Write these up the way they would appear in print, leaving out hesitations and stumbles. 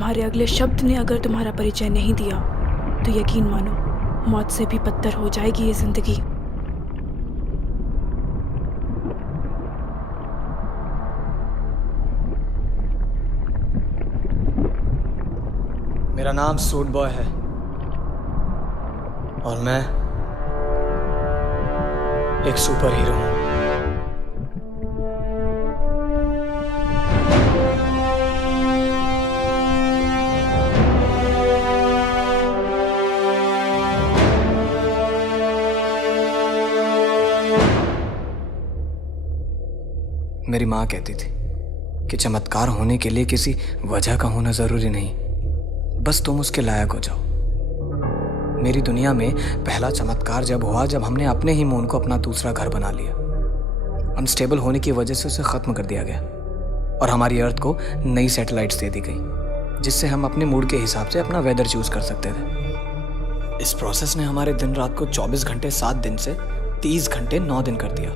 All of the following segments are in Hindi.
तुम्हारे अगले शब्द ने अगर तुम्हारा परिचय नहीं दिया तो यकीन मानो मौत से भी बदतर हो जाएगी ये जिंदगी। मेरा नाम सूट बॉय है और मैं एक सुपर हीरो हूं। मेरी माँ कहती थी कि चमत्कार होने के लिए किसी वजह का होना जरूरी नहीं, बस तुम उसके लायक हो जाओ। मेरी दुनिया में पहला चमत्कार जब हुआ जब हमने अपने ही मून को अपना दूसरा घर बना लिया। अनस्टेबल होने की वजह से उसे खत्म कर दिया गया और हमारी अर्थ को नई सैटेलाइट्स दे दी गई जिससे हम अपने मूड के हिसाब से अपना वेदर चूज कर सकते थे। इस प्रोसेस ने हमारे दिन रात को 24 घंटे 7 दिन से 30 घंटे 9 दिन कर दिया।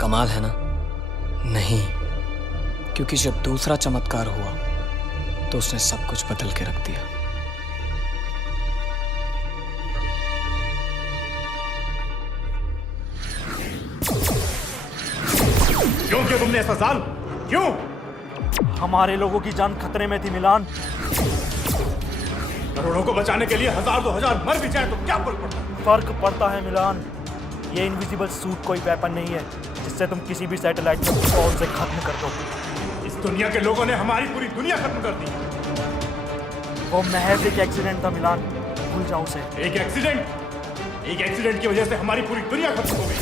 कमाल है ना? नहीं, क्योंकि जब दूसरा चमत्कार हुआ तो उसने सब कुछ बदल के रख दिया। क्यों किया तुमने ऐसा जाल? क्यों? हमारे लोगों की जान खतरे में थी मिलान। करोड़ों को बचाने के लिए 1000 2000 मर भी जाए तो क्या फर्क पड़ता है? फर्क पड़ता है मिलान। ये इनविजिबल सूट कोई वेपन नहीं है जिससे तुम किसी भी सैटेलाइट को फौरन से खत्म कर दो। इस दुनिया के लोगों ने हमारी पूरी दुनिया खत्म कर दी। वो महज एक एक्सीडेंट था मिलान, भूल जाओ उसे। एक एक्सीडेंट की वजह से हमारी पूरी दुनिया खत्म हो गई।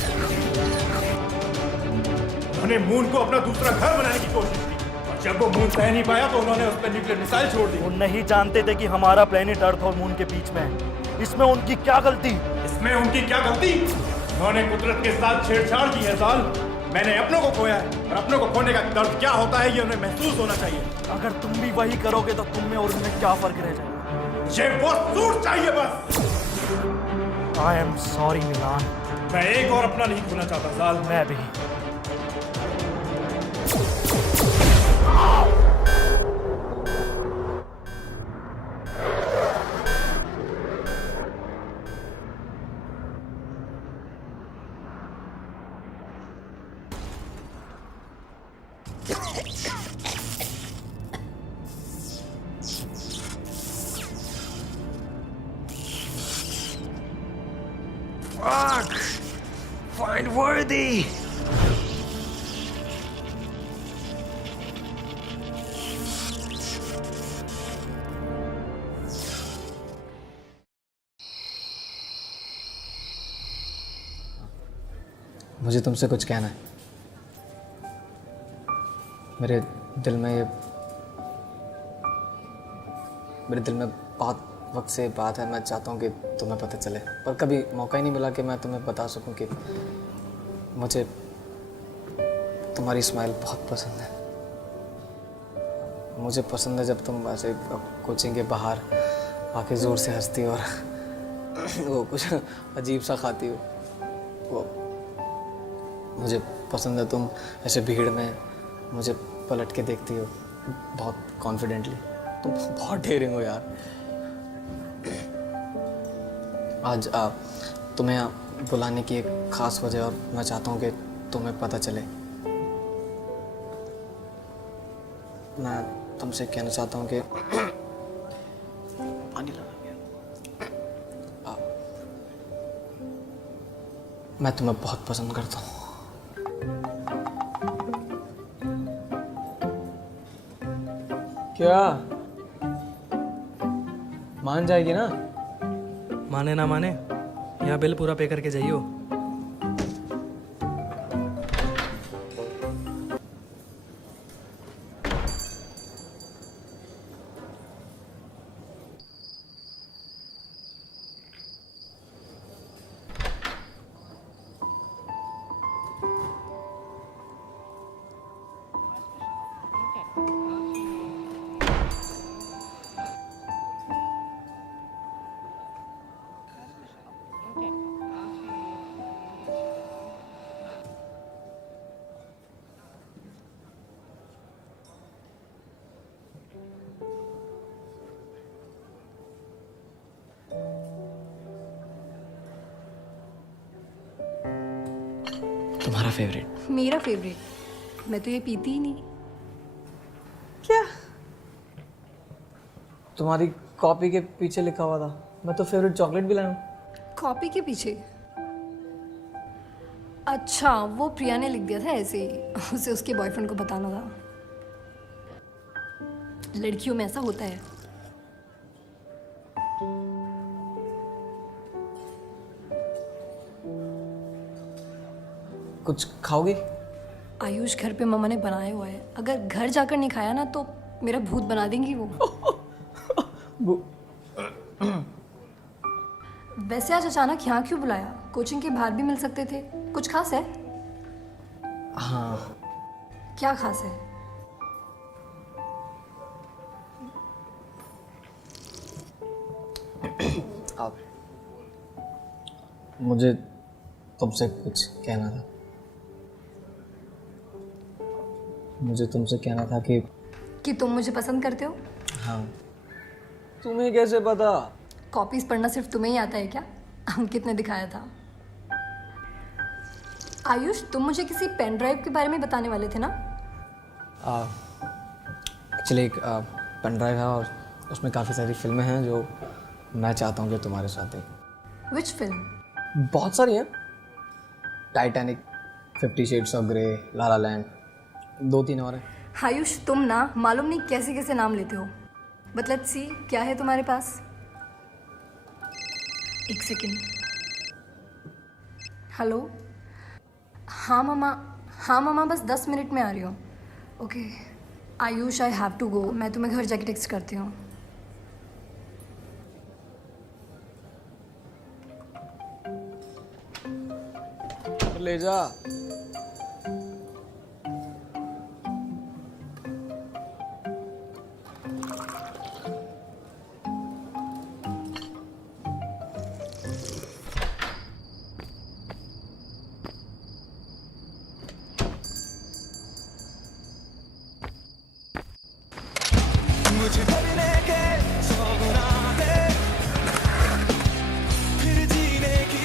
उन्होंने मून को अपना दूसरा घर बनाने की कोशिश की और जब वो मून सह नहीं पाया तो उन्होंने उस पर न्यूक्लियर मिसाइल छोड़ दी। वो नहीं जानते थे कि हमारा प्लेनेट अर्थ और मून के बीच में है। इसमें उनकी क्या गलती? उन्होंने कुदरत के साथ छेड़छाड़ की है साल। मैंने अपनों को खोया है और अपनों को खोने का दर्द क्या होता है ये उन्हें महसूस होना चाहिए। अगर तुम भी वही करोगे तो तुम में और उनमें क्या फर्क रह जाएगा? मुझे वो सूट चाहिए बस। आई एम सॉरी मिलान। मैं एक और अपना नहीं खोना चाहता साल। मैं भी। Fuck! Find worthy! मुझे तुमसे कुछ कहना है। मेरे दिल में बहुत वक्त से बात है। मैं चाहता हूँ कि तुम्हें पता चले, पर कभी मौका ही नहीं मिला कि मैं तुम्हें बता सकूं कि मुझे तुम्हारी स्माइल बहुत पसंद है। मुझे पसंद है जब तुम ऐसे कोचिंग के बाहर आके ज़ोर से हंसती हो और वो कुछ अजीब सा खाती हो। वो मुझे पसंद है तुम ऐसे भीड़ में मुझे पलट के देखती हो बहुत कॉन्फिडेंटली। तुम बहुत डेयरिंग हो यार। आज तुम्हें बुलाने की एक ख़ास वजह और मैं चाहता हूँ कि तुम्हें पता चले। मैं तुमसे कहना चाहता हूँ कि पानी लगा गया। मैं तुम्हें बहुत पसंद करता हूँ। क्या मान जाएगी ना? माने ना माने, यहाँ बिल पूरा पे करके जाइयो। तुम्हारा फेवरेट। मेरा फेवरेट? मैं तो ये पीती ही नहीं। क्या? तुम्हारी कॉपी के पीछे लिखा हुआ था, मैं तो फेवरेट चॉकलेट भी लाया हूँ। कॉपी के पीछे? अच्छा, वो प्रिया ने लिख दिया था ऐसे ही, उसे उसके बॉयफ्रेंड को बताना था। लड़कियों में ऐसा होता है। कुछ खाओगी? आयुष, घर पे मम्मा ने बनाया हुआ है, अगर घर जाकर नहीं खाया ना तो मेरा भूत बना देंगी वो। वैसे आज अचानक यहाँ क्यों बुलाया? कोचिंग के बाहर भी मिल सकते थे। कुछ खास है? हाँ। क्या खास है? आप, मुझे तुमसे कुछ कहना था। मुझे तुमसे कहना था कि तुम मुझे पसंद करते हो? हाँ। तुम्हें कैसे पता? कॉपीज पढ़ना सिर्फ तुम्हें ही आता है क्या? अंकित ने दिखाया था। आयुष, तुम मुझे किसी पेन ड्राइव के बारे में बताने वाले थे ना? एक्चुअली एक पेन ड्राइव है और उसमें काफ़ी सारी फिल्में हैं जो मैं चाहता हूँ कि तुम्हारे साथ देखूं। Which film? बहुत सारी हैं। Titanic, 50 shades of grey, La La Land, 2-3 और हैं। आयुष, तुम ना मालूम नहीं कैसे कैसे नाम लेते हो। बट लेट्स सी, क्या है तुम्हारे पास? एक सेकेंड। हेलो। हाँ मामा, बस 10 मिनट में आ रही हूँ। Okay Ayush, I have to go. मैं तुम्हें घर जाके टेक्स्ट करती हूँ। ले जा। मुझे भरने के 100 गुनाह है, फिर जीने की।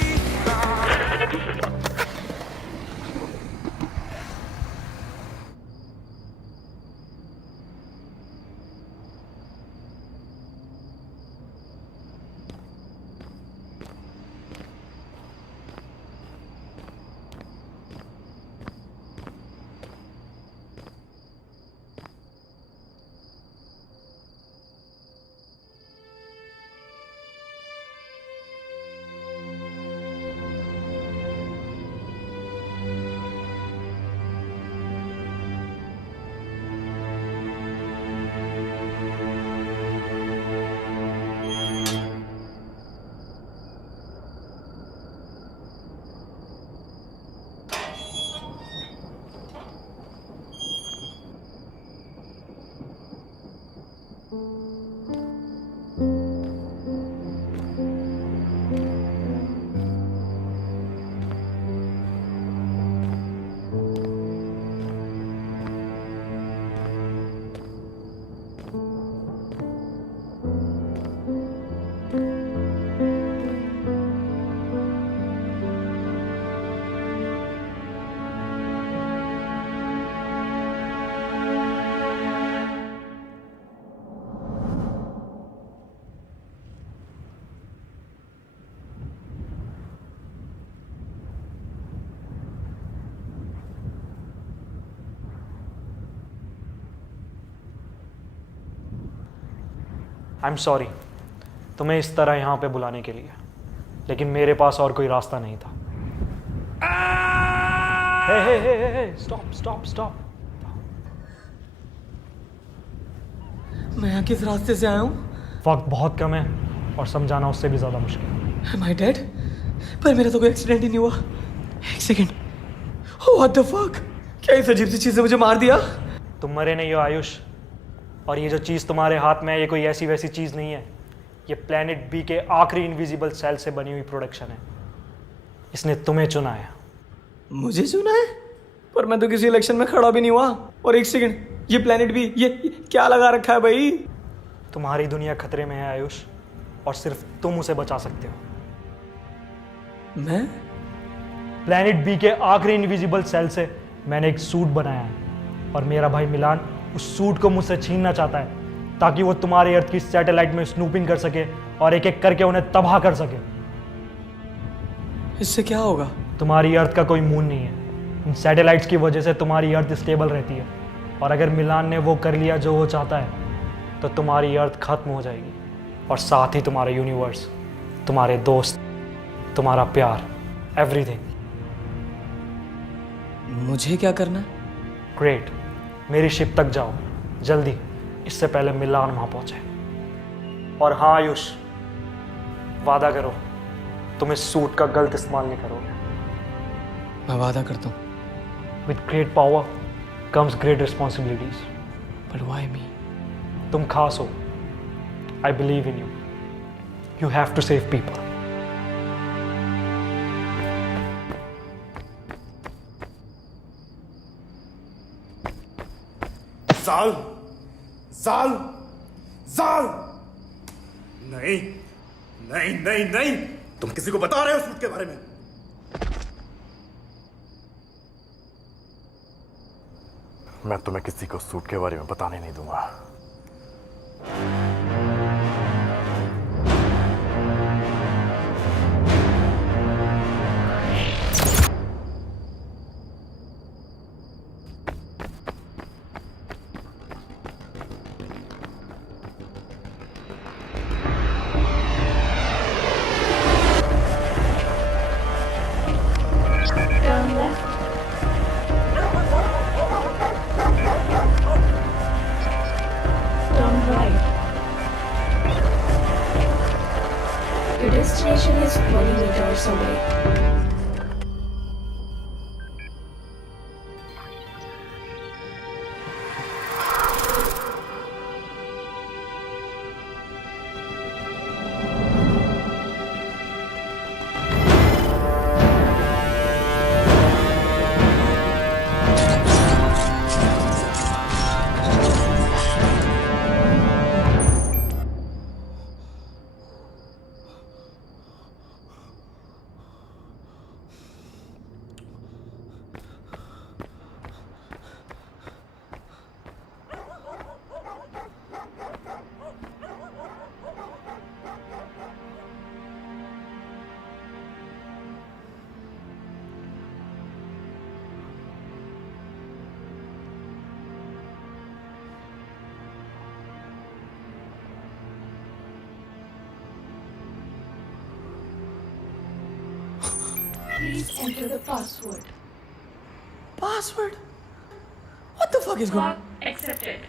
आई एम सॉरी तुम्हें इस तरह यहाँ पे बुलाने के लिए, लेकिन मेरे पास और कोई रास्ता नहीं था। हे स्टॉप स्टॉप स्टॉप। मैं यहाँ किस रास्ते से आया हूँ? वक्त बहुत कम है और समझाना उससे भी ज़्यादा मुश्किल। Am I dead? पर मेरा तो कोई एक्सीडेंट ही नहीं हुआ। एक सेकेंड। What the fuck? क्या इस अजीब सी चीज़ ने मुझे मार दिया? तुम मरे नहीं हो आयुष, और ये जो चीज़ तुम्हारे हाथ में है ये कोई ऐसी वैसी चीज़ नहीं है। ये प्लेनेट बी के आखिरी इनविजिबल सेल से बनी हुई प्रोडक्शन है। इसने तुम्हें चुना है। मुझे चुना है? पर मैं तो किसी इलेक्शन में खड़ा भी नहीं हुआ। और एक सेकेंड, ये प्लेनेट बी, ये क्या लगा रखा है भाई? तुम्हारी दुनिया खतरे में है आयुष, और सिर्फ तुम उसे बचा सकते हो। मैं? प्लैनेट बी के आखिरी इनविजिबल सेल से मैंने एक सूट बनाया है और मेरा भाई मिलान उस सूट को मुझसे छीनना चाहता है ताकि वो तुम्हारे अर्थ की सैटेलाइट में स्नूपिंग कर सके और एक एक करके उन्हें तबाह कर सके। इससे क्या होगा? तुम्हारी अर्थ का कोई मून नहीं है। इन सैटेलाइट्स की वजह से तुम्हारी अर्थ स्टेबल रहती है और अगर मिलान ने वो कर लिया जो वो चाहता है तो तुम्हारी अर्थ खत्म हो जाएगी और साथ ही तुम्हारा यूनिवर्स, तुम्हारे दोस्त, तुम्हारा प्यार, एवरीथिंग। मुझे क्या करना है? ग्रेट, मेरी शिप तक जाओ जल्दी, इससे पहले मिलान वहां पहुंचे। और हाँ आयुष, वादा करो तुम इस सूट का गलत इस्तेमाल नहीं करोगे। मैं वादा करता हूँ। With great power comes great responsibilities. But why me? तुम खास हो। I believe in you. You have to save people. जाल, जाल, जाल। नहीं, नहीं, नहीं, नहीं, तुम किसी को बता रहे हो सूट के बारे में? मैं तुम्हें किसी को सूट के बारे में बताने नहीं दूंगा। Turn right. Your destination is 20 meters away. Please enter the password. Password? What the fuck is going on? Accepted.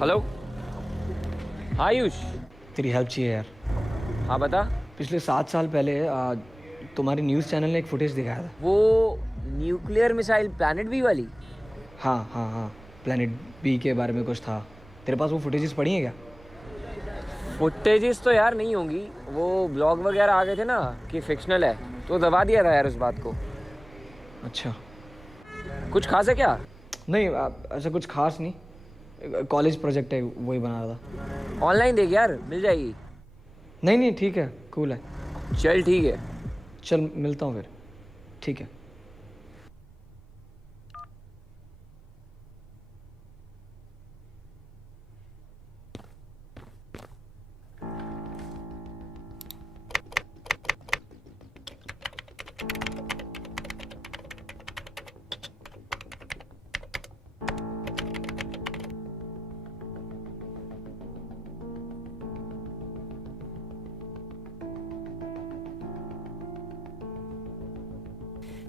Hello Ayush. तेरी हेल्प चाहिए यार। हाँ बता। पिछले 7 साल पहले तुम्हारे न्यूज़ चैनल ने एक फुटेज दिखाया था। वो न्यूक्लियर मिसाइल प्लैनेट बी वाली? हाँ हाँ हाँ, प्लैनेट बी के बारे में कुछ था। तेरे पास वो फुटेजेस पड़ी हैं क्या? फुटेजेस तो यार नहीं होंगी, वो ब्लॉग वगैरह आ गए थे ना कि फिक्शनल है, तो दबा दिया था यार उस बात को। अच्छा, कुछ खास है क्या? नहीं ऐसा कुछ खास नहीं, कॉलेज प्रोजेक्ट है वही बना रहा था। ऑनलाइन देख यार, मिल जाएगी। नहीं नहीं ठीक है, कूल है। चल ठीक है। चल मिलता हूँ फिर। ठीक है।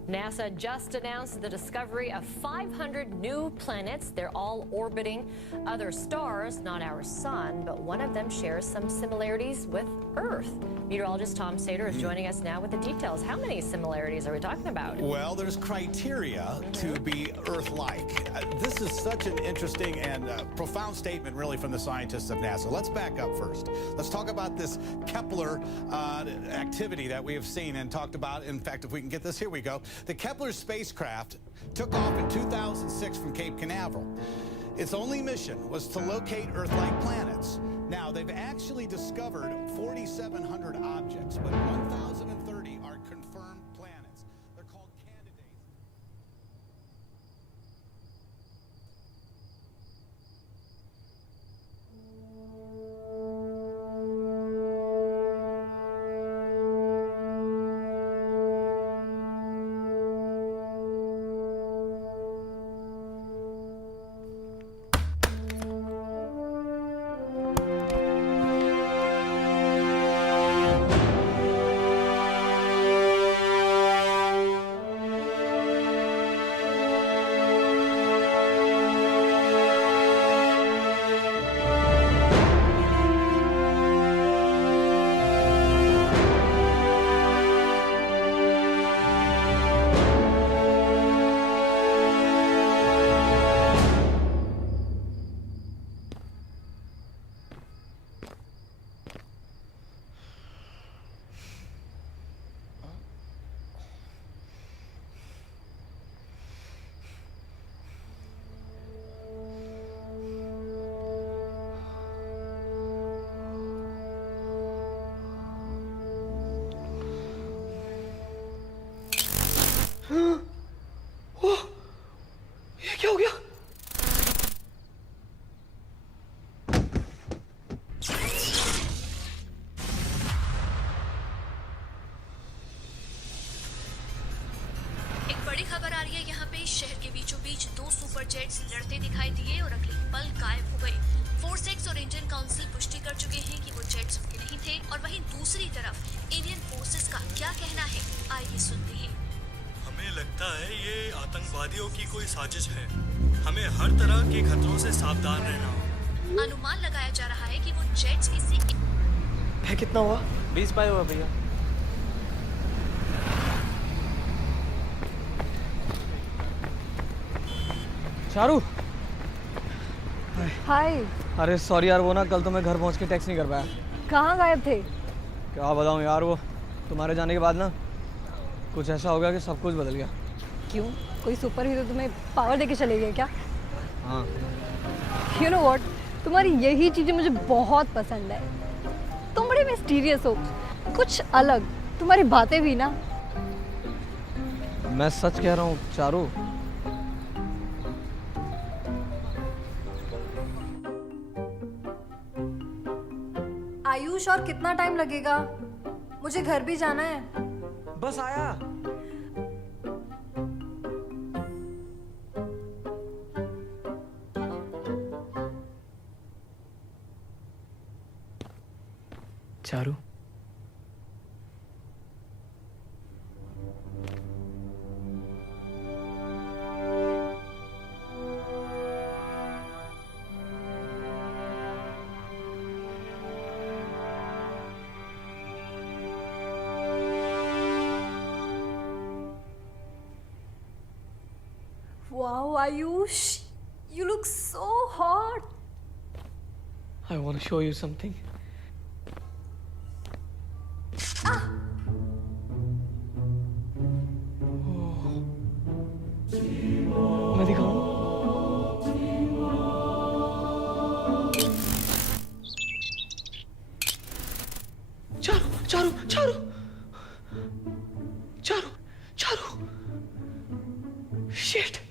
NASA just announced the discovery of 500 new planets. They're all orbiting other stars, not our sun, but one of them shares some similarities with Earth. Meteorologist Tom Sater is joining us now with the details. How many similarities are we talking about? Well, there's criteria to be Earth-like. This is such an interesting and profound statement, really, from the scientists of NASA. Let's back up first. Let's talk about this Kepler activity that we have seen and talked about. In fact, if we can get this, here we go. The Kepler spacecraft took off in 2006 from Cape Canaveral. Its only mission was to locate Earth-like planets. Now, they've actually discovered 4,700 objects, but 1,030 are confirmed planets. They're called candidates. ये क्या हो गया? एक बड़ी खबर आ रही है यहाँ पे। शहर के बीचों बीच दो सुपर जेट्स लड़ते दिखाई दिए और अगले पल गायब हो गए। फोर्स और इंडियन काउंसिल पुष्टि कर चुके हैं कि वो जेट्स उनके नहीं थे। और वहीं दूसरी तरफ इंडियन फोर्सेस का क्या कहना है, आइए सुनते हैं। हमें लगता है ये आतंकवादियों की कोई साजिश है। हमें हर तरह के खतरों से सावधान रहना होगा। अनुमान लगाया जा रहा है कि वो जेट्स किसी है कितना हुआ? 20 पाए हुआ भैया। चारू, हाय। अरे सॉरी यार, वो ना कल तो मैं घर पहुंच के टैक्स नहीं कर पाया। कहाँ गायब थे? क्या बताऊं यार, वो तुम्हारे जाने के बाद ना कुछ ऐसा हो गया कि सब कुछ बदल गया। क्यों? कोई सुपर हीरो तुम्हें पावर देके चले गए क्या? हाँ। यू नो व्हाट, तुम्हारी यही चीज़ें मुझे बहुत पसंद है। तुम बड़े मिस्टीरियस हो, कुछ अलग। तुम्हारी बातें भी ना। मैं सच कह रहा हूँ चारू। आयुष, और कितना टाइम लगेगा? मुझे घर भी जाना है। बस आया। Charu, Wow, Ayush, you look so hot. I want to show you something. मैं दिखाऊं? चारू, चारू, चारू, चारू, चारू, शिट।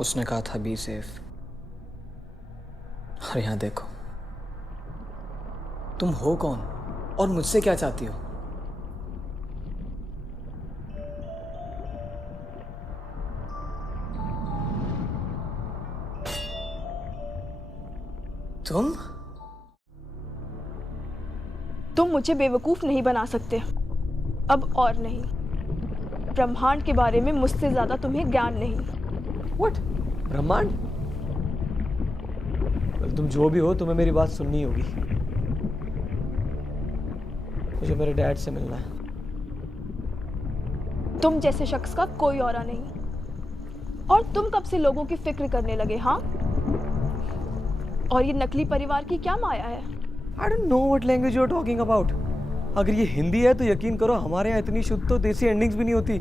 उसने कहा था बी सेफ। और यहाँ देखो, तुम हो कौन और मुझसे क्या चाहती हो? तुम तुम मुझे बेवकूफ़ नहीं बना सकते, अब और नहीं। ब्रह्मांड के बारे में मुझसे ज़्यादा तुम्हें ज्ञान नहीं। व्हाट? ब्रह्मांड? तुम जो भी हो, तुम्हें मेरी बात सुननी होगी। मुझे मेरे डैड से मिलना है। तुम जैसे शख्स का कोई औरा नहीं। और तुम कब से लोगों की फिक्र करने लगे? हाँ, और ये नकली परिवार की क्या माया है? I don't know what language you are talking about. अगर ये हिंदी है तो यकीन करो हमारे यहाँ इतनी शुद्ध तो देसी एंडिंग्स भी नहीं होती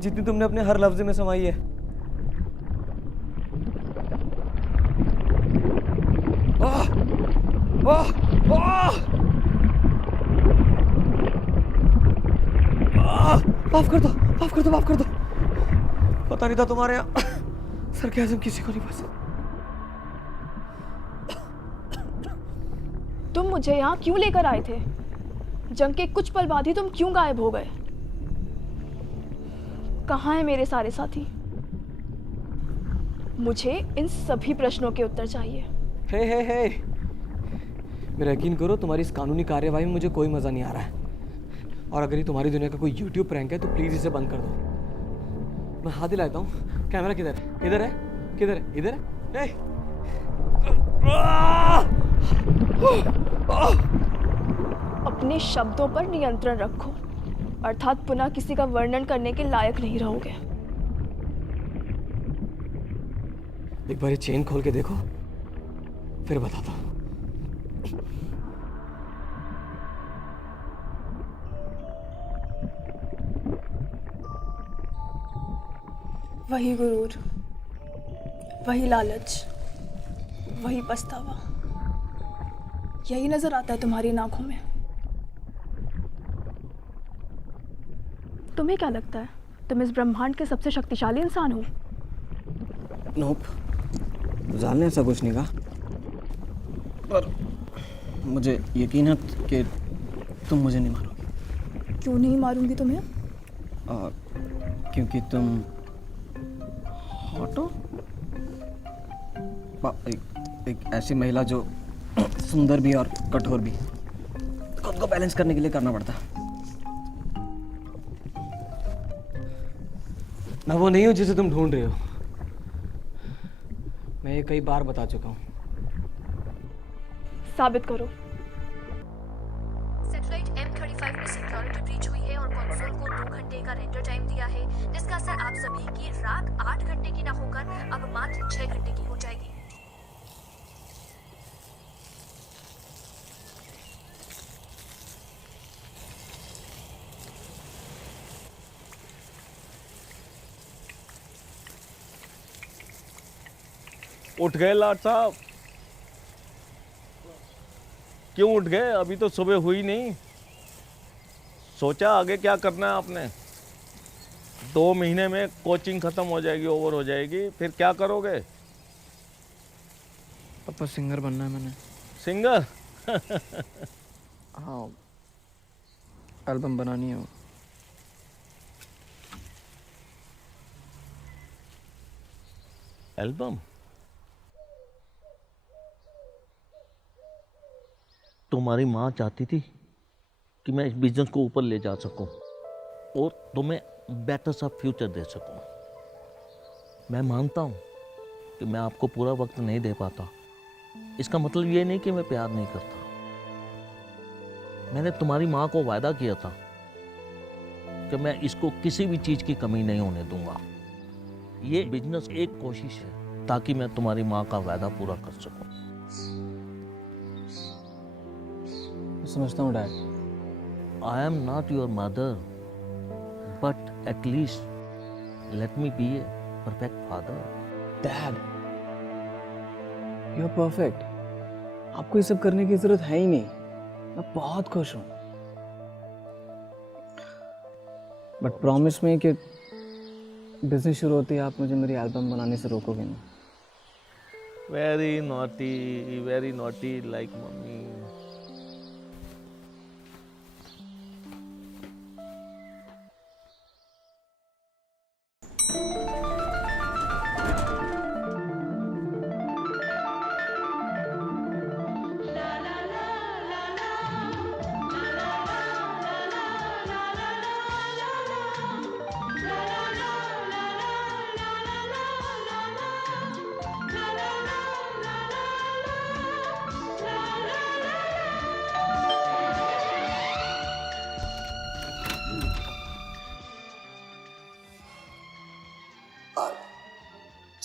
जितनी तुमने अपने हर लफ्ज में समाई है। माफ कर दो, माफ कर दो, माफ कर दो। पता नहीं था तुम्हारे यहाँ सरकाज़म किसी को नहीं पसंद। तुम मुझे यहाँ क्यों लेकर आए थे? जंग के कुछ पल बाद ही तुम क्यों गायब हो गए? कहाँ हैं मेरे सारे साथी? मुझे इन सभी प्रश्नों के उत्तर चाहिए। हे मेरा यकीन करो, तुम्हारी इस कानूनी कार्यवाही में मुझे कोई मज़ा नहीं आ रहा है। और अगर ये तुम्हारी दुनिया का कोई YouTube प्रैंक है तो प्लीज़ इसे बंद कर दो। मैं हाथ दिलाता हूँ। कैमरा किधर है? इधर है? किधर है? इधर है? अपने शब्दों पर नियंत्रण रखो, अर्थात पुनः किसी का वर्णन करने के लायक नहीं रहोगे। एक बार ये चेन खोल के देखो, फिर बताता हूँ। वही गुरूर, वही लालच, वही पछतावा, यही नजर आता है तुम्हारी आंखों में। तुम्हें क्या लगता है तुम इस ब्रह्मांड के सबसे शक्तिशाली इंसान हो? नोप, जाल ने ऐसा कुछ नहीं कहा, पर मुझे यकीन है कि तुम मुझे नहीं मारोगी। क्यों नहीं मारूंगी तुम्हें? क्योंकि तुम हॉट हो। एक ऐसी महिला जो सुंदर भी और कठोर भी, खुद को बैलेंस करने के लिए करना पड़ता है। मैं वो नहीं हूं जिसे तुम ढूंढ रहे हो। मैं ये कई बार बता चुका हूं। साबित करो। सैटेलाइट M35 में सिक्योरिटी ब्रीच हुई है और कंसोल को 2 घंटे का रेंडर टाइम दिया है, जिसका असर आप सभी की रात 8 घंटे की ना होकर अब मात्र 6 घंटे की हो जाएगी। उठ गए लाट साहब? क्यों उठ गए? अभी तो सुबह हुई नहीं। सोचा आगे क्या करना है आपने? 2 महीने में कोचिंग खत्म हो जाएगी, ओवर हो जाएगी, फिर क्या करोगे? पापा सिंगर बनना है मैंने। सिंगर? हाँ, एल्बम बनानी है। एल्बम? तुम्हारी माँ चाहती थी कि मैं इस बिजनेस को ऊपर ले जा सकूं और तुम्हें बेटर सा फ्यूचर दे सकूं। मैं मानता हूं कि मैं आपको पूरा वक्त नहीं दे पाता। इसका मतलब ये नहीं कि मैं प्यार नहीं करता। मैंने तुम्हारी माँ को वायदा किया था कि मैं इसको किसी भी चीज़ की कमी नहीं होने दूंगा। ये बिजनेस एक कोशिश है ताकि मैं तुम्हारी माँ का वायदा पूरा कर सकूं। समझता हूँ dad. I am not your mother, but at least let me be a perfect father. Dad, you are perfect. आपको ये सब करने की जरूरत है ही नहीं। मैं बहुत खुश हूँ। बट प्रॉमिस में कि बिजनेस शुरू होती है आप मुझे मेरी एल्बम बनाने से रोकोगे नहीं। Very naughty like mummy.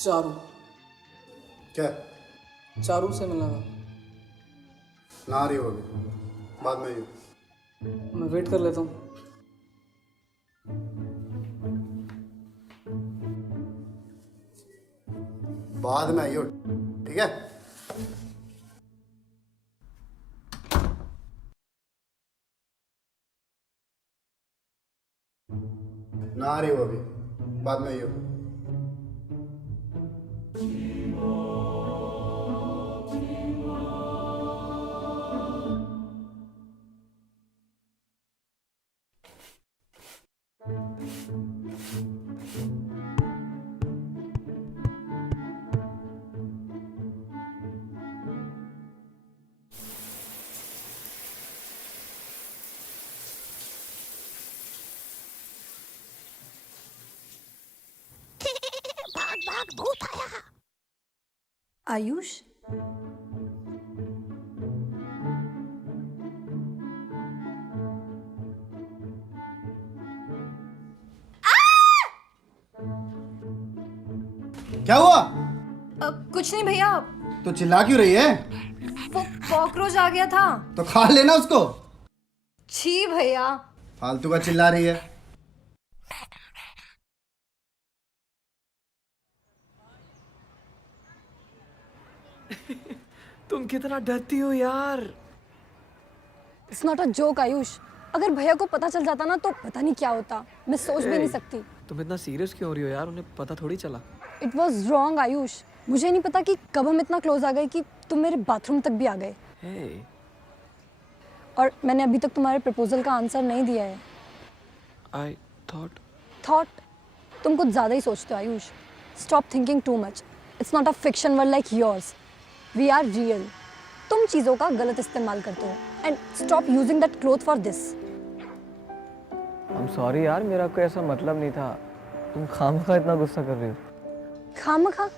Charu. क्या? चारू से मिलना था। ना रही हो अभी, बाद में आइयो। मैं वेट कर लेता हूँ। बाद में आइयो, ठीक है? ना रही हो अभी, बाद में आइयो। भाग भूत आया। आयुष, क्या हुआ? कुछ नहीं भैया, तो चिल्ला क्यों रही है? वो कॉकरोच आ गया था। तो खा लेना उसको। छी भैया। फालतू का चिल्ला रही है। तुम कितना डरती हो यार। It's not a joke Ayush, अगर भैया को पता चल जाता ना तो पता नहीं क्या होता। मैं सोच भी नहीं सकती। तुम इतना सीरियस क्यों हो रही हो यार? उन्हें पता थोड़ी चला। इट वॉज रॉन्ग आयुष, मुझे नहीं पता कि कब हम इतना क्लोज आ गए कि तुम मेरे बाथरूम तक भी आ गए। hey. और मैंने अभी तक तुम्हारे प्रपोजल का आंसर नहीं दिया है। I thought तुम कुछ ज़्यादा ही सोचते हो Ayush. Stop thinking too much. It's not a fiction world like yours, we are real. तुम चीज़ों का गलत इस्तेमाल करते हो and stop using that cloth for this. I'm sorry यार, मेरा कोई ऐसा मतलब नहीं था। तुम खामखा इतना गुस्सा कर रही हो। खामखा?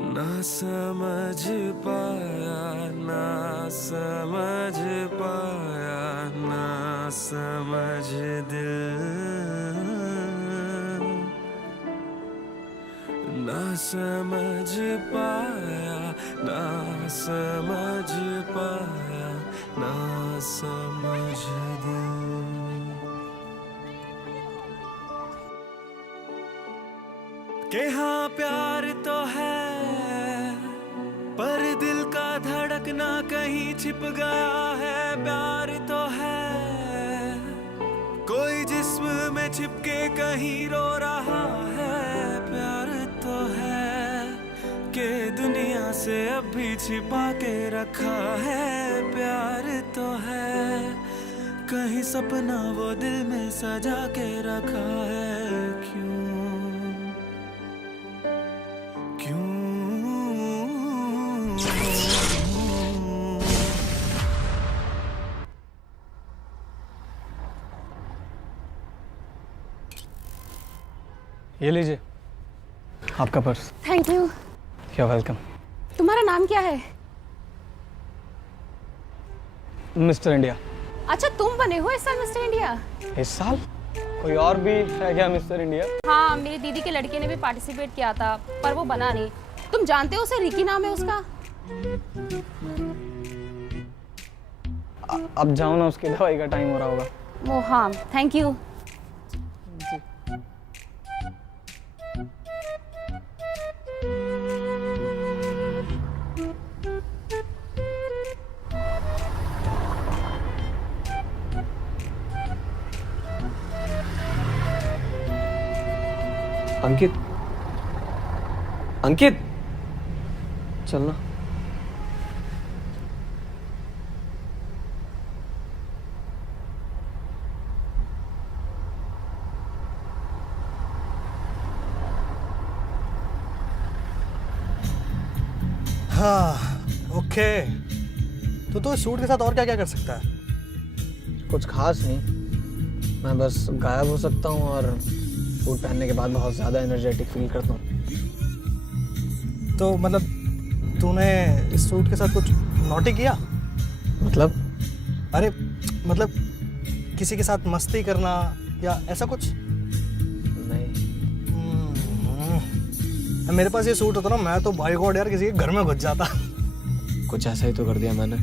ना समझ पाया, ना समझ पाया, ना समझ दिल, ना समझ पाया, ना समझ पाया, ना समझ दिल। के हाँ प्यार तो है, पर दिल का धड़कना कहीं छिप गया है। प्यार तो है, कोई जिस्म में छिपके कहीं रो रहा है। प्यार तो है, के दुनिया से अब भी छिपा के रखा है। प्यार तो है, कहीं सपना वो दिल में सजा के रखा है। क्यों ये लीजिए आपका purse. Thank you. You are welcome. तुम्हारा नाम क्या है? Mister India. अच्छा, तुम बने हो इस साल मिस्टर इंडिया? इस साल? कोई और भी है क्या मिस्टर इंडिया? हाँ, मेरी दीदी के लड़के ने भी पार्टिसिपेट किया था पर वो बना नहीं। तुम जानते हो उसे? रिकी नाम है उसका। अब जाओ ना, उसकी दवाई का टाइम हो रहा होगा। वो हाँ, थैंक यू। अंकित, अंकित चलना। हाँ ओके, तो सूट के साथ और क्या क्या कर सकता है? कुछ खास नहीं, मैं बस गायब हो सकता हूँ और सूट पहनने के बाद बहुत ज़्यादा एनर्जेटिक फील करता हूँ। तो मतलब तूने इस सूट के साथ कुछ नॉटी किया? मतलब? अरे मतलब किसी के साथ मस्ती करना या ऐसा कुछ? नहीं। मेरे पास ये सूट होता ना, मैं तो भाई गॉड यार किसी के घर में घुस जाता। कुछ ऐसा ही तो कर दिया मैंने,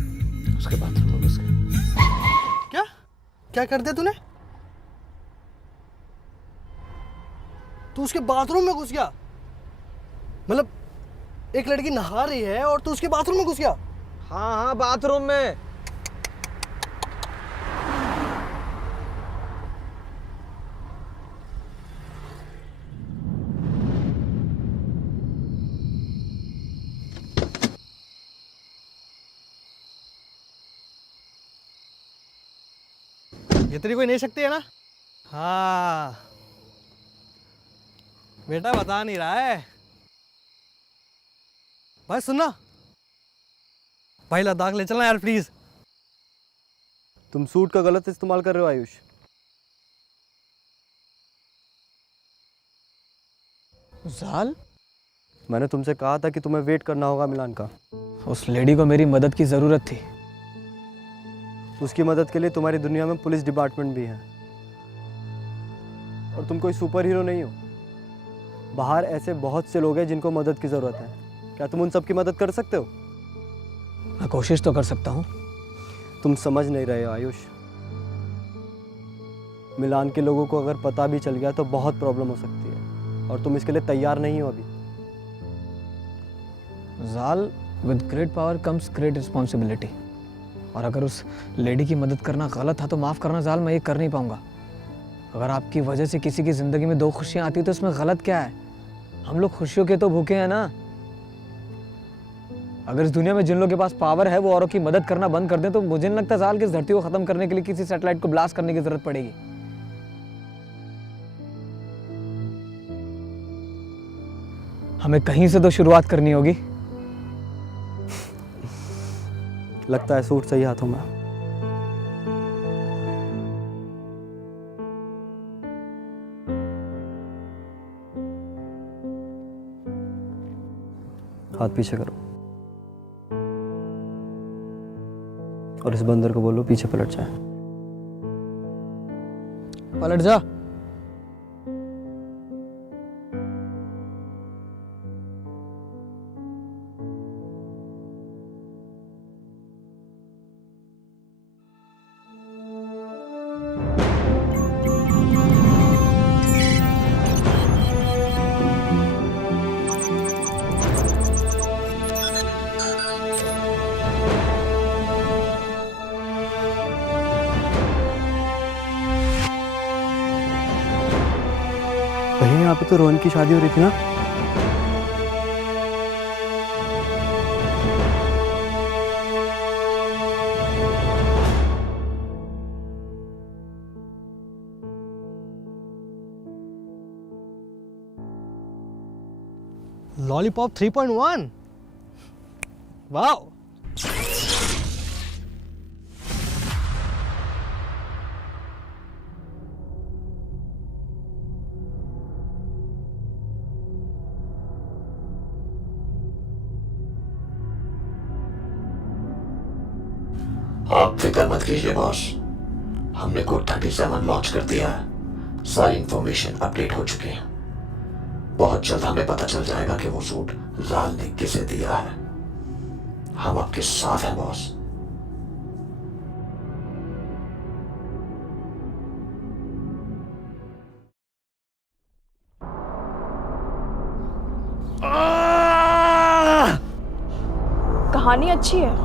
उसके बाथरूम में घुस के। क्या क्या कर दिया तूने? तू उसके बाथरूम में घुस गया? मतलब एक लड़की नहा रही है और तू उसके बाथरूम में घुस गया? हाँ बाथरूम में। ये तेरी कोई नहीं सकती है ना? हाँ बेटा बता नहीं रहा है भाई। सुनना भाई, लद्दाख ले चलना यार प्लीज। तुम सूट का गलत इस्तेमाल कर रहे हो आयुष। जाल, मैंने तुमसे कहा था कि तुम्हें वेट करना होगा मिलान का। उस लेडी को मेरी मदद की जरूरत थी। उसकी मदद के लिए तुम्हारी दुनिया में पुलिस डिपार्टमेंट भी है और तुम कोई सुपर हीरो नहीं हो। बाहर ऐसे बहुत से लोग हैं जिनको मदद की ज़रूरत है। क्या तुम उन सब की मदद कर सकते हो? मैं कोशिश तो कर सकता हूँ। तुम समझ नहीं रहे हो आयुष। मिलान के लोगों को अगर पता भी चल गया तो बहुत प्रॉब्लम हो सकती है और तुम इसके लिए तैयार नहीं हो अभी। जाल, with great power comes great responsibility. और अगर उस लेडी की मदद करना गलत था तो माफ़ करना जाल, मैं ये कर नहीं पाऊंगा। अगर आपकी वजह से किसी की ज़िंदगी में 2 खुशियाँ आती तो इसमें गलत क्या है? हम लोग खुशियों के तो भूखे हैं ना। अगर इस दुनिया में जिन लोगों के पास पावर है वो औरों की मदद करना बंद कर दें तो मुझे नहीं लगता जाल कि इस धरती को ख़त्म करने के लिए किसी सैटेलाइट को ब्लास्ट करने की ज़रूरत पड़ेगी। हमें कहीं से तो शुरुआत करनी होगी। लगता है सूट सही हाथों में। हाथ पीछे करो और इस बंदर को बोलो पीछे पलट जाए। पलट जा। भैया यहाँ पे तो रोहन की शादी हो रही थी ना? लॉलीपॉप 3.1। वाओ। आप फिक्र मत कीजिए बॉस, हमने कोड 37 लॉन्च कर दिया है। सारी इंफॉर्मेशन अपडेट हो चुकी है। बहुत जल्द हमें पता चल जाएगा कि वो सूट जाल ने किसे दिया है। हम आपके साथ हैं बॉस। कहानी अच्छी है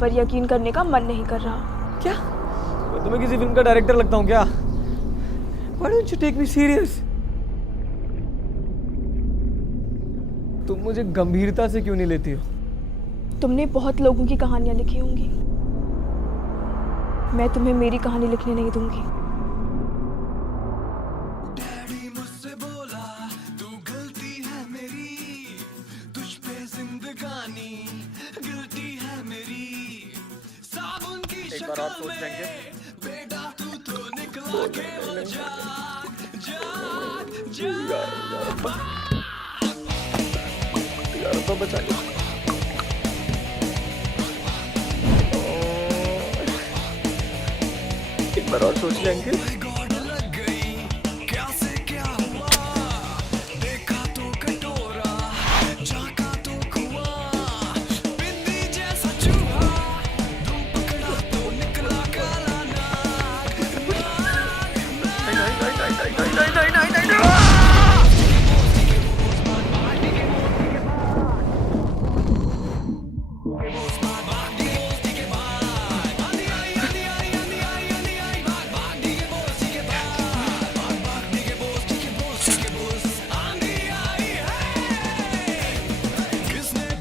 पर यकीन करने का मन नहीं कर रहा। क्या मैं तुम्हें किसी फिल्म का डायरेक्टर लगता हूँ क्या? Why don't you take me serious? तुम मुझे गंभीरता से क्यों नहीं लेती हो? तुमने बहुत लोगों की कहानियां लिखी होंगी, मैं तुम्हें मेरी कहानी लिखने नहीं दूंगी। एक बार आप सोच लेंगे। यार तो बचा लो। एक बार और सोच लेंगे।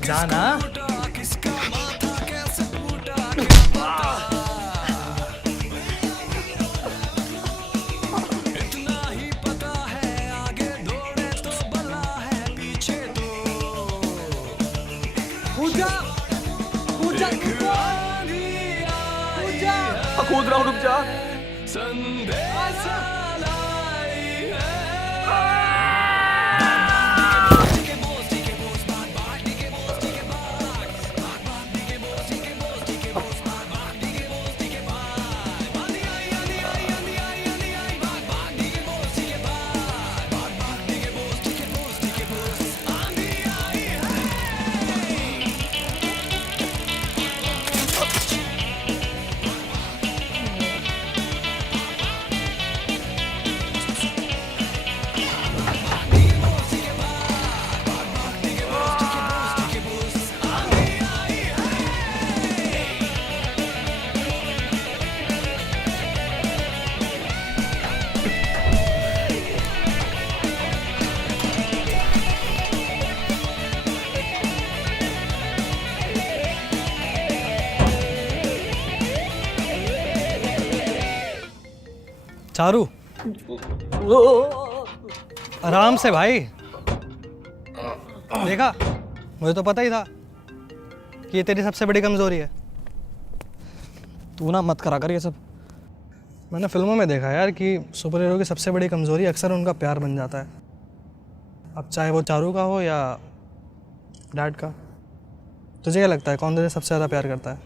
जाना। किसका माथा कैसे फूटा इतना ही पता है, आगे दौड़े तो बला है, पीछे तो पूजा पूजा कूद रहा हूँ, रुक जा। संदेश लाई चारू, आराम से भाई। देखा, मुझे तो पता ही था कि ये तेरी सबसे बड़ी कमजोरी है। तू ना मत करा कर ये सब। मैंने फिल्मों में देखा यार कि सुपर हीरो की सबसे बड़ी कमजोरी अक्सर उनका प्यार बन जाता है। अब चाहे वो चारू का हो या डैड का। तुझे क्या लगता है कौन तुझे सबसे ज़्यादा प्यार करता है?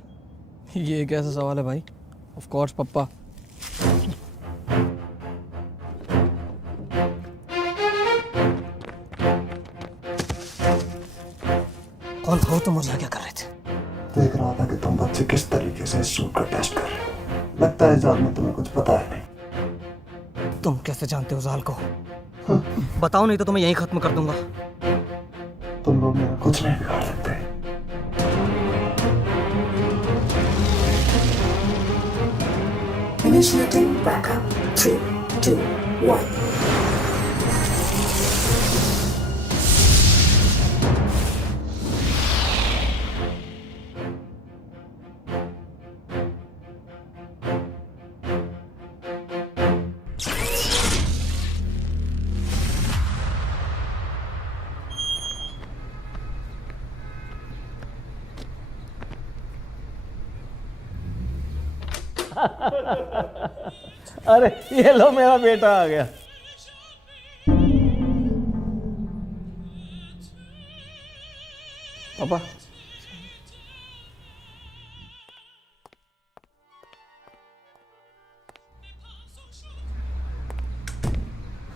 ये कैसा सवाल है भाई? ऑफ कोर्स पप्पा। कौन था वो? तुम मुझे क्या कर रहे थे? देख रहा था कि तुम बच्चे किस तरीके से इस सूट का टेस्ट कर रहे हो। लगता है जाल में तुम्हें कुछ पता है नहीं। तुम कैसे जानते हो जाल को? बताओ नहीं तो तुम्हें यहीं खत्म कर दूंगा। तुम लोग मेरा कुछ नहीं बिगाड़ सकते। Initiating backup. 3, 2, 1. अरे ये लो, मेरा बेटा आ गया। पापा,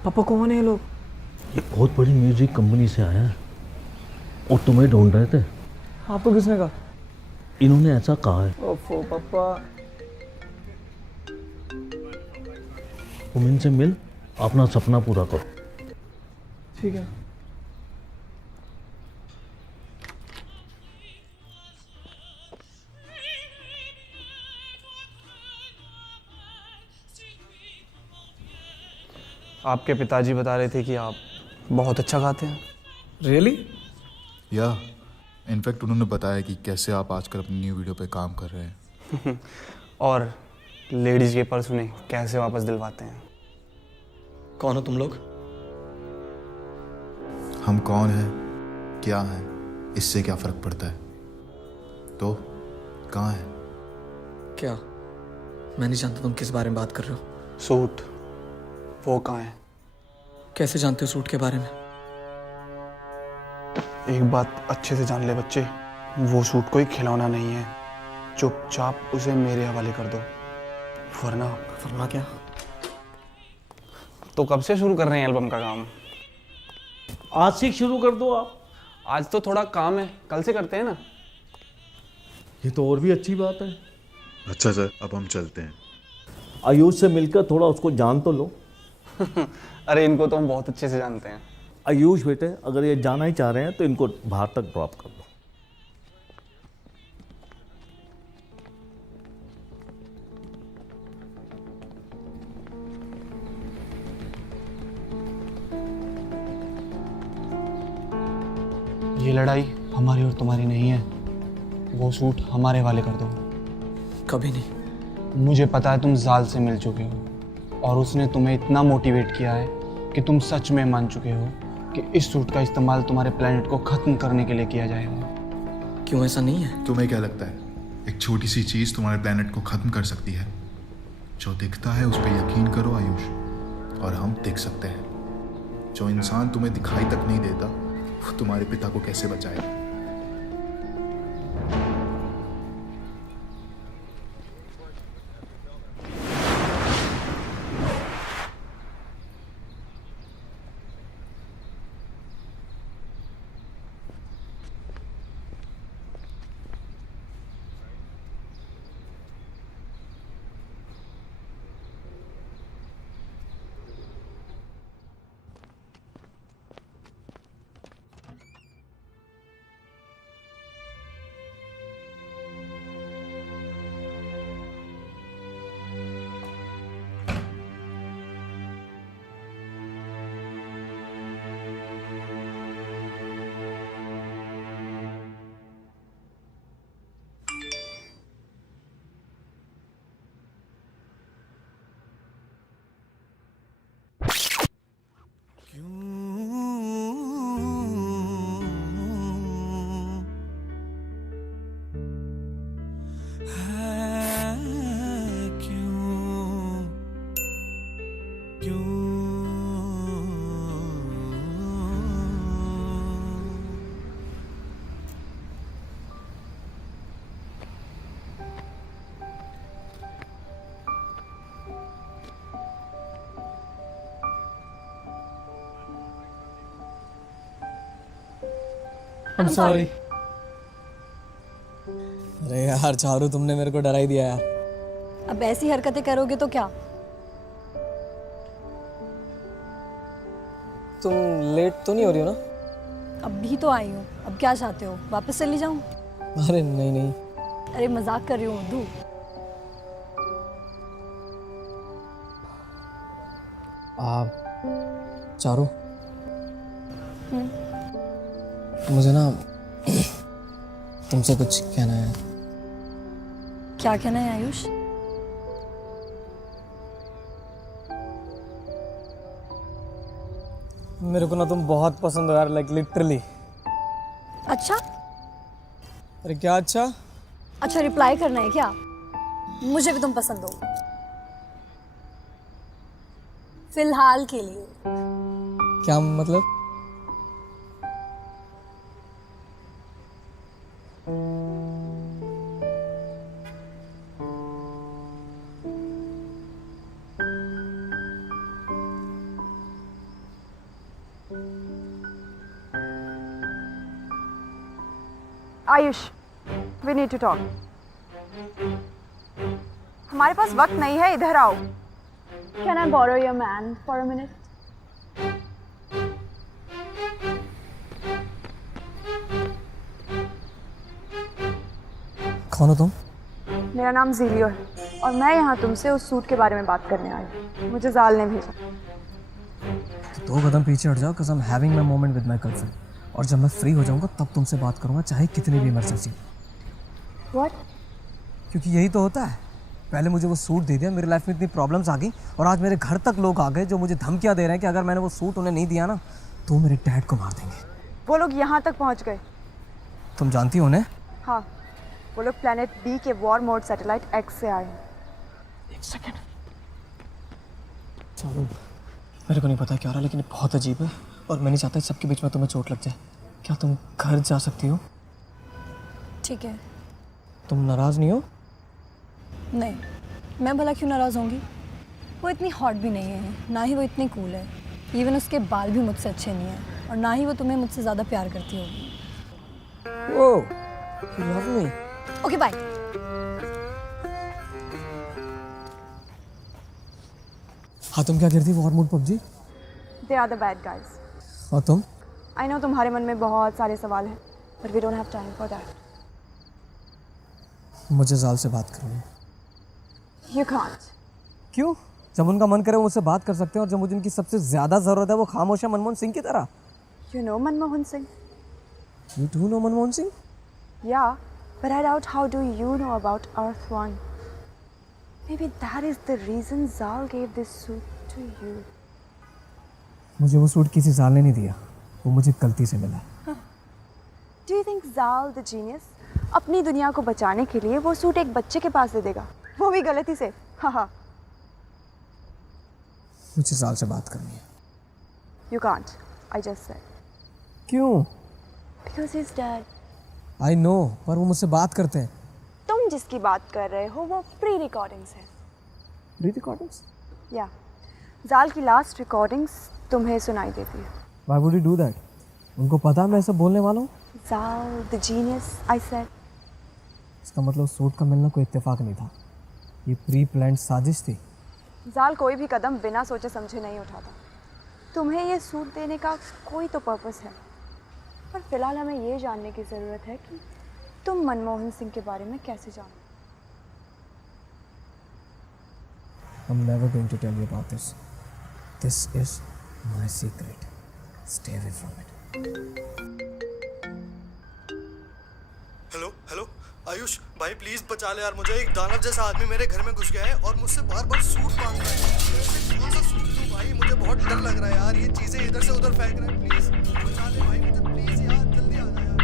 पापा कौन है ये लोग? ये बहुत बड़ी म्यूजिक कंपनी से आया है और तुम्हें ढूंढ रहे थे। आपको किसने कहा? इन्होंने ऐसा कहा है। ओफो पापा। तुम इनसे मिल, अपना सपना पूरा करो। ठीक है। आपके पिताजी बता रहे थे कि आप बहुत अच्छा गाते हैं। रियली? या इनफैक्ट उन्होंने बताया कि कैसे आप आजकल अपनी न्यू वीडियो पे काम कर रहे हैं। और लेडीज के पर्स उन्हें कैसे वापस दिलवाते हैं। कौन हो तुम लोग? हम कौन हैं, क्या हैं, इससे क्या फर्क पड़ता है? तो कहाँ है? क्या? मैं नहीं जानता तुम किस बारे में बात कर रहे हो। सूट, वो कहाँ है? कैसे जानते हो सूट के बारे में? एक बात अच्छे से जान ले बच्चे, वो सूट कोई खिलौना नहीं है। चुपचाप उसे मेरे हवाले कर दो, वरना क्या? तो कब से शुरू कर रहे हैं एल्बम का काम? आज से शुरू कर दो आप। आज तो थोड़ा काम है, कल से करते हैं ना। ये तो और भी अच्छी बात है। अच्छा सर, अब हम चलते हैं। आयुष से मिलकर थोड़ा उसको जान तो लो। अरे इनको तो हम बहुत अच्छे से जानते हैं। आयुष बेटे, अगर ये जाना ही चाह रहे हैं तो इनको बाहर तक ड्रॉप कर दो। ये लड़ाई हमारी और तुम्हारी नहीं है। वो सूट हमारे वाले कर दो। कभी नहीं। मुझे पता है तुम जाल से मिल चुके हो और उसने तुम्हें इतना मोटिवेट किया है कि तुम सच में मान चुके हो कि इस सूट का इस्तेमाल तुम्हारे प्लेनेट को ख़त्म करने के लिए किया जाएगा। क्यों ऐसा नहीं है? तुम्हें क्या लगता है एक छोटी सी चीज़ तुम्हारे प्लेनेट को ख़त्म कर सकती है? जो दिखता है उस पर यकीन करो आयुष, और हम देख सकते हैं। जो इंसान तुम्हें दिखाई तक नहीं देता वो तुम्हारे पिता को कैसे बचाएगा? I'm sorry. अरे यार चारू, तुमने मेरे को डरा ही दिया यार। अब ऐसी हरकतें करोगे तो क्या? तुम लेट तो नहीं हो रही हो ना? अभी तो आई हूँ, अब क्या चाहते हो, वापस चली जाऊँ? अरे नहीं नहीं। अरे मजाक कर रही हूँ उर्दू। चारू, मुझे ना तुमसे कुछ कहना है। क्या कहना है आयुष? मेरे को ना तुम बहुत पसंद हो यार, लाइक लिटरली। अच्छा? अरे क्या अच्छा? अच्छा रिप्लाई करना है क्या? मुझे भी तुम पसंद हो, फिलहाल के लिए। क्या मतलब? Ayush, we need to talk. हमारे पास वक्त नहीं है, इधर आओ। Can I borrow your man for a minute? कौन हो तुम? मेरा नाम जीलियो है और मैं यहाँ तुमसे उस सूट के बारे में बात करने आई हूँ। मुझे जाल ने भेजा। तो 2 कदम पीछे हट जाओ, cause I'm having my moment with my girlfriend. और जब मैं फ्री हो जाऊंगा तब तुमसे बात करूंगा, चाहे कितनी भी इमरजेंसी। What? क्योंकि यही तो होता है। पहले मुझे वो सूट दे दिया, मेरी लाइफ में इतनी प्रॉब्लम्स आ गई, और आज मेरे घर तक लोग आ गए जो मुझे धमकियां दे रहे हैं कि अगर मैंने वो सूट उन्हें नहीं दिया ना तो मेरे डैड को मार देंगे। वो लोग यहाँ तक पहुँच गए। तुम जानती हो उन्हें? हाँ, वो लोग प्लेनेट बी के वॉर मोड सैटेलाइट एक्स से आए हैं। 1 सेकंड। चलो, मेरे को नहीं पता क्या हो रहा, लेकिन बहुत अजीब है और मैं नहीं चाहता सबके बीच में तुम्हें चोट लग जाए। क्या तुम घर जा सकती हो? ठीक है। तुम नाराज नहीं हो? नहीं, मैं भला क्यों नाराज़ होंगी? वो इतनी हॉट भी नहीं है, ना ही वो इतनी कूल है। इवन उसके बाल भी मुझसे अच्छे नहीं हैं, और ना ही वो तुम्हें मुझसे ज़्यादा प्यार करती होगी। Oh, you love me. Okay bye. हाँ, तुम क्या करती? War mode PUBG? They are the bad guys. और तुम? I know तुम्हारे मन में बहुत सारे सवाल हैं, but we don't have time for that. मुझे जाल से बात करनी है। You can't. क्यों? जब उनका मन करे वो मुझसे बात कर सकते हैं, और जब मुझे उनकी सबसे ज़्यादा ज़रूरत है वो खामोश है, मनमोहन सिंह की तरह। You know Manmohan Singh? You do know Manmohan Singh? Yeah, but I doubt how do you know about Earth One. Maybe that is the reason Zal gave this suit to you. मुझे वो सूट किसी साल ने नहीं दिया, वो मुझे गलती से मिला। Do you think Zal the genius अपनी दुनिया को बचाने के लिए वो सूट एक बच्चे के पास दे देगा, वो भी गलती से? हाँ। मुझे साल से बात करनी है। You can't. I just said. क्यों? Because he's dead. I know, पर वो मुझसे बात करते हैं। तुम जिसकी बात कर रहे हो वो प्री रिकॉर्डिंग्स है। Pre recordings? या जाल की लास्ट रिकॉर्डिंग्स तुम्हें सुनाई देती है। Why would you do that? उनको पता है मैं ऐसा बोलने वाला हूँ? जाल the genius, I said. इसका मतलब सूट का मिलना कोई इत्तेफाक नहीं था, ये प्री प्लान्ड साजिश थी। जाल कोई भी कदम बिना सोचे समझे नहीं उठाता। तुम्हें ये सूट देने का कोई तो पर्पस है, पर फिलहाल हमें ये जानने की ज़रूरत है कि तुम मनमोहन सिंह के बारे में कैसे जानो। I'm never going to tell you about this. This is my secret. Stay away from it. Hello hello Ayush भाई प्लीज बचा ले यार मुझे। एक दानव जैसा आदमी मेरे घर में घुस गया है और मुझसे बार बार सूट मांग रहा है। कौन सा सूट दूं भाई, मुझे बहुत डर लग रहा है यार। ये चीजें इधर से उधर फेंक रहा है। प्लीज बचा ले भाई मुझे, प्लीज यार जल्दी आ जा यार।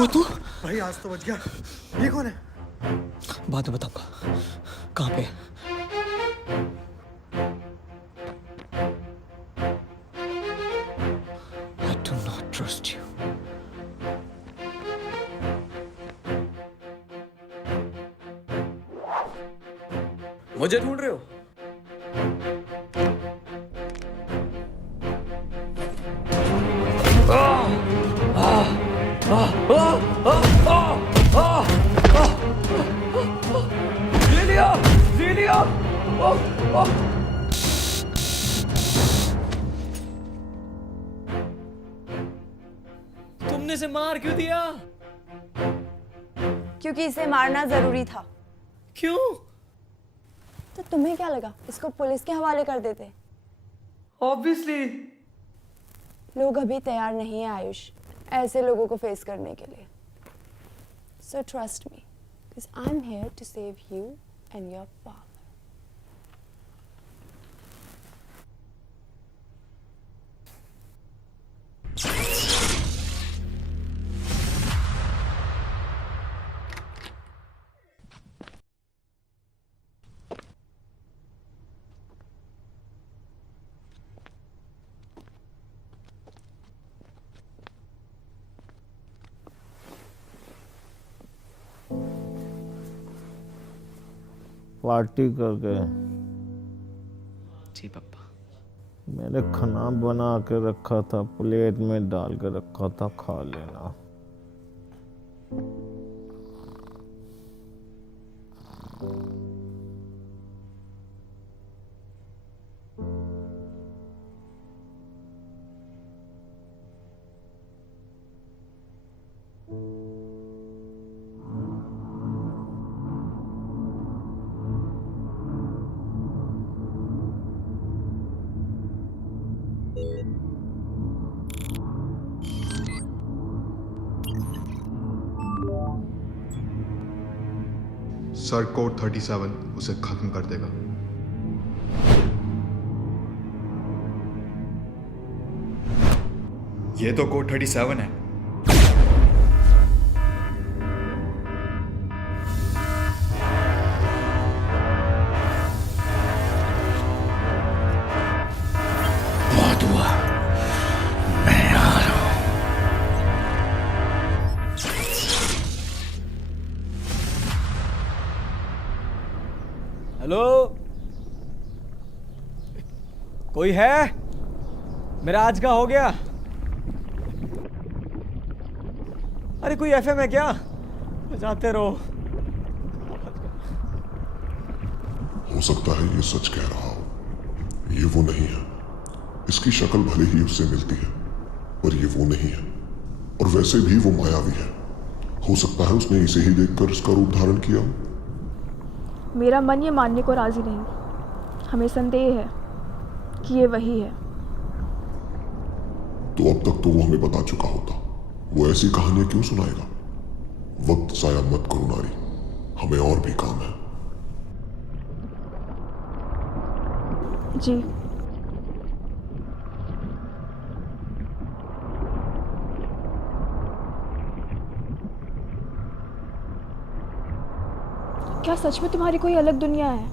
वो तू? भाई आज तो बच गया। ये कौन है? बाद में बताऊंगा। कहाँ पे? I do not trust you. मुझे ढूंढ रहे हो? तुमने इसे मार क्यों दिया? क्योंकि इसे मारना जरूरी था। क्यों? तो तुम्हें क्या लगा इसको पुलिस के हवाले कर देते? Obviously. लोग अभी तैयार नहीं है आयुष ऐसे लोगों को फेस करने के लिए। So trust me, because I'm here to save you and your father. Party करके जी पापा। मैंने खाना बना के रखा था, प्लेट में डाल के रखा था, खा लेना। सर कोड 37 उसे खत्म कर देगा। ये तो कोड 37 है। बहुत हुआ, मैं आ रहा हूं। हेलो, कोई है? मेरा आज का हो गया। अरे कोई एफएम है क्या? बजाते रहो। हो सकता है ये सच कह रहा हो, ये वो नहीं है। इसकी शक्ल भले ही उससे मिलती है, पर ये वो नहीं है। और वैसे भी वो मायावी है। हो सकता है उसने इसे ही देखकर इसका रूप धारण किया हो। मेरा मन ये मानने को राजी नहीं। हमें संदेह है कि ये वही है। तो अब तक तो वो हमें बता चुका होता। वो ऐसी कहानियां क्यों सुनाएगा? वक्त जाया मत करो नारी, हमें और भी काम है। जी क्या सच में तुम्हारी कोई अलग दुनिया है?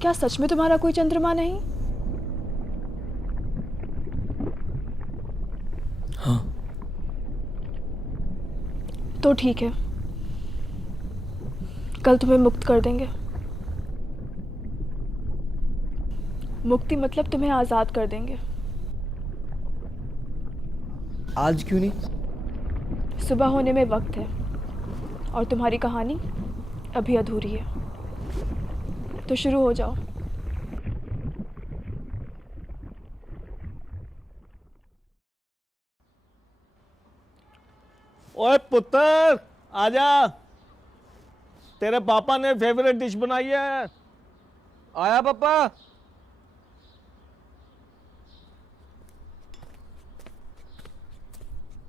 क्या सच में तुम्हारा कोई चंद्रमा नहीं? हाँ। तो ठीक है, कल तुम्हें मुक्त कर देंगे। मुक्ति मतलब तुम्हें आज़ाद कर देंगे। आज क्यों नहीं? सुबह होने में वक्त है और तुम्हारी कहानी अभी अधूरी है, तो शुरू हो जाओ। ओए पुत्र, आजा, तेरे पापा ने फेवरेट डिश बनाई है। आया पापा।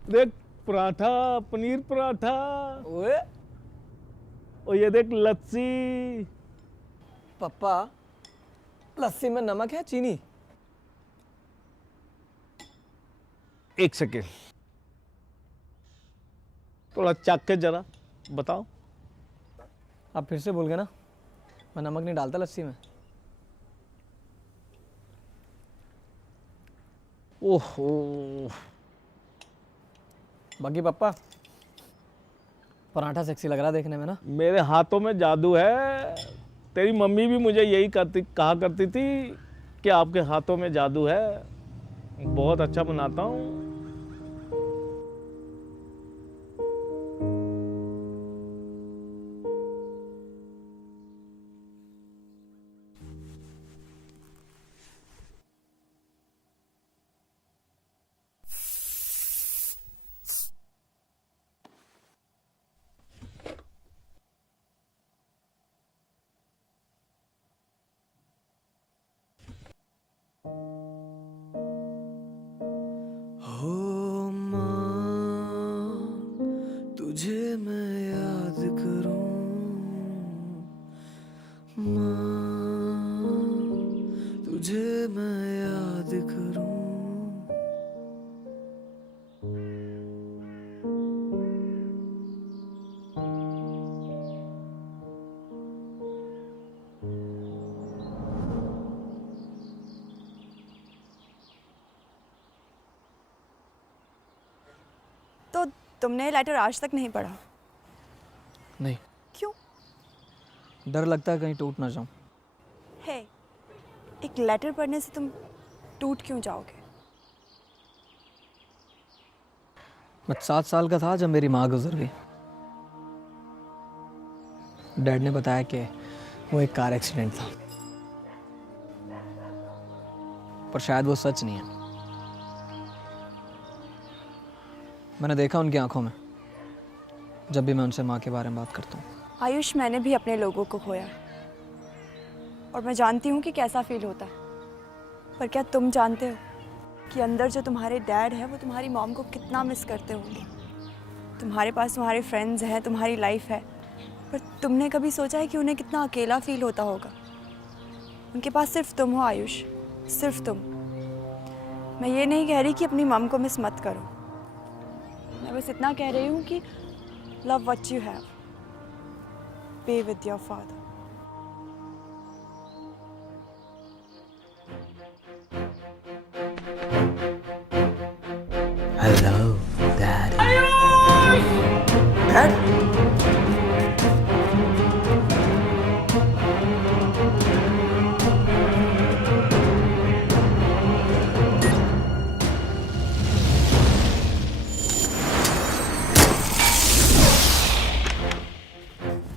देख पराठा, पनीर पराठा। ओए और ये देख लस्सी। पापा, लस्सी में नमक है चीनी? एक सेकेंड, थोड़ा चख के जरा बताओ। आप फिर से बोल गए ना, मैं नमक नहीं डालता लस्सी में। ओहो। बाकी पापा, पराठा सेक्सी लग रहा है देखने में ना। मेरे हाथों में जादू है। तेरी मम्मी भी मुझे यही कहा करती थी कि आपके हाथों में जादू है। बहुत अच्छा बनाता हूँ। हो माँ, तुझे मैं याद करूं माँ, तुझे मैं याद करूं। तो तुमने लेटर आज तक नहीं पढ़ा? नहीं। क्यों? डर लगता है कहीं टूट ना जाऊं। है, एक लेटर पढ़ने से तुम टूट क्यों जाओगे? मैं 7 साल का था जब मेरी माँ गुजर गई। डैड ने बताया कि वो एक कार एक्सीडेंट था, पर शायद वो सच नहीं है। मैंने देखा उनकी आंखों में जब भी मैं उनसे माँ के बारे में बात करता हूँ। आयुष, मैंने भी अपने लोगों को खोया और मैं जानती हूँ कि कैसा फील होता है। पर क्या तुम जानते हो कि अंदर जो तुम्हारे डैड है वो तुम्हारी मॉम को कितना मिस करते होंगे? तुम्हारे पास तुम्हारे फ्रेंड्स हैं, तुम्हारी लाइफ है, पर तुमने कभी सोचा है कि उन्हें कितना अकेला फील होता होगा? उनके पास सिर्फ तुम हो आयुष, सिर्फ तुम। मैं ये नहीं कह रही कि अपनी मॉम को मिस मत करो, मैं बस इतना कह रही हूँ कि love what you have, be with your father. Hello, Daddy. Dad?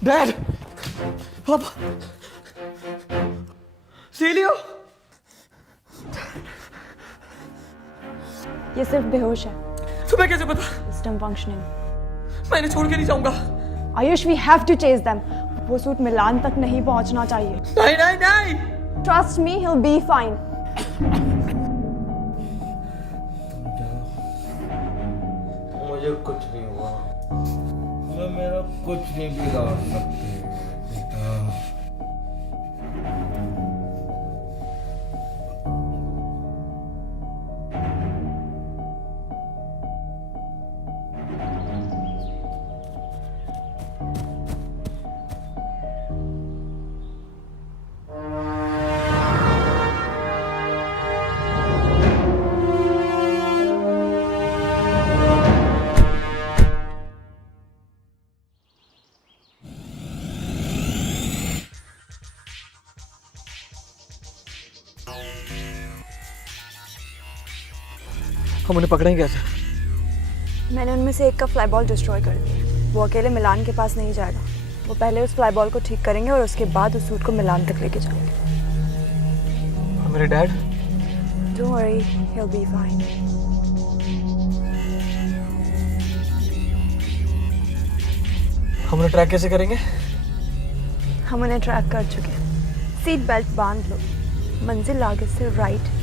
Dad! Papa! सीलियो! ये सिर्फ बेहोश है। तुम्हें कैसे पता? System functioning. मैं इन्हें छोड़ के नहीं जाऊंगा। Ayush, we have to chase them. वो सूट मिलान तक नहीं पहुंचना चाहिए। नहीं नहीं नहीं! Trust me, he'll be fine. कुछ नहीं हुआ। मैं मेरा कुछ नहीं बिगाड़ सकते बेटा। हम उन्हें पकड़ेंगे कैसे? मैंने उनमें से एक का फ्लाई बॉल डिस्ट्रॉय कर दिया। वो अकेले मिलान के पास नहीं जाएगा। वो पहले उस फ्लाई बॉल को ठीक करेंगे और उसके बाद उस सूट को मिलान तक लेके जाएंगे। और मेरे dad? Don't worry, he'll be fine. हम उन्हें ट्रैक कैसे करेंगे? हम उन्हें ट्रैक कर चुके हैं। सीट बेल्ट बांध लो। मंजिल आगे से राइट।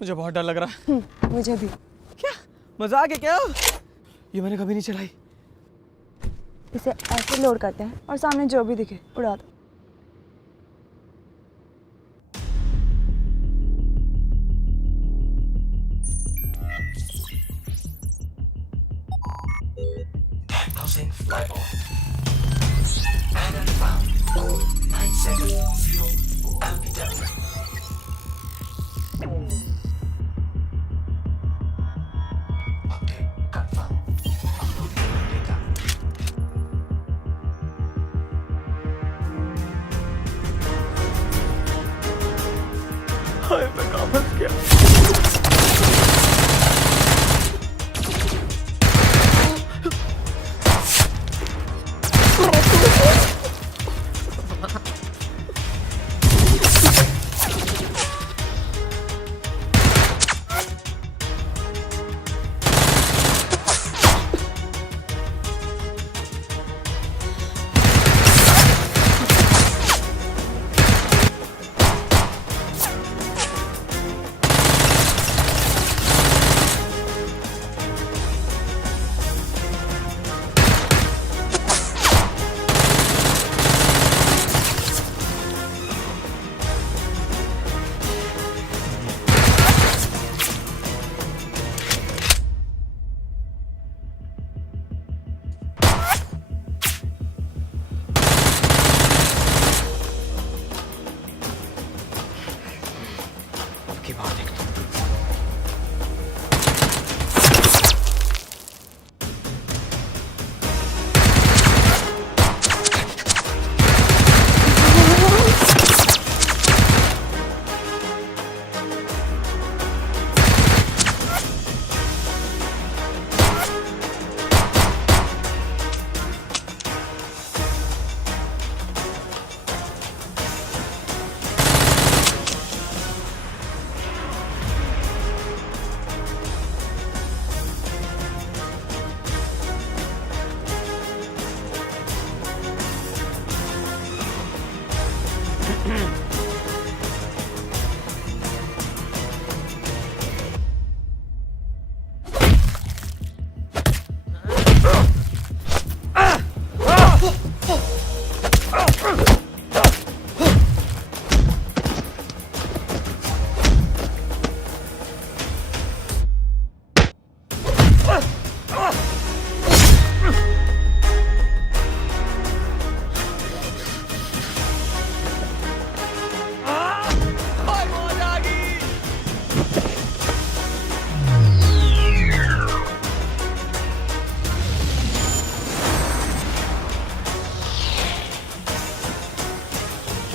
मुझे बहुत डर लग रहा है। मुझे भी। क्या मजाक है क्या? ये मैंने कभी नहीं चलाई। इसे ऐसे लोड करते हैं और सामने जो भी दिखे उड़ा दो। Diagnosing flyboy. Island found. Code 970 LPW. हाय मैं कहाँ फंस गया?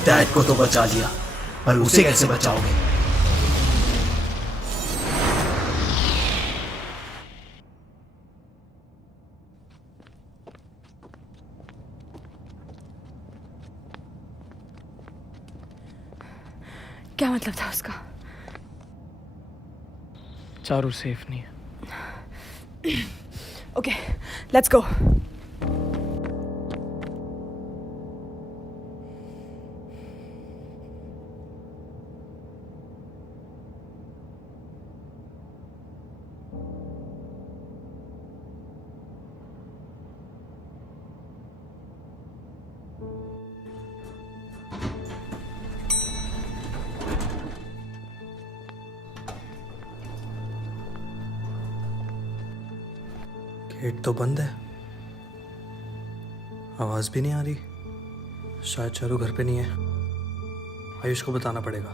डैड को तो बचा लिया, पर उसे कैसे बचाओगे? क्या मतलब था उसका? चारू सेफ नहीं है। Okay, let's go. गेट तो बंद है, आवाज भी नहीं आ रही। शायद चारू घर पे नहीं है। आयुष को बताना पड़ेगा।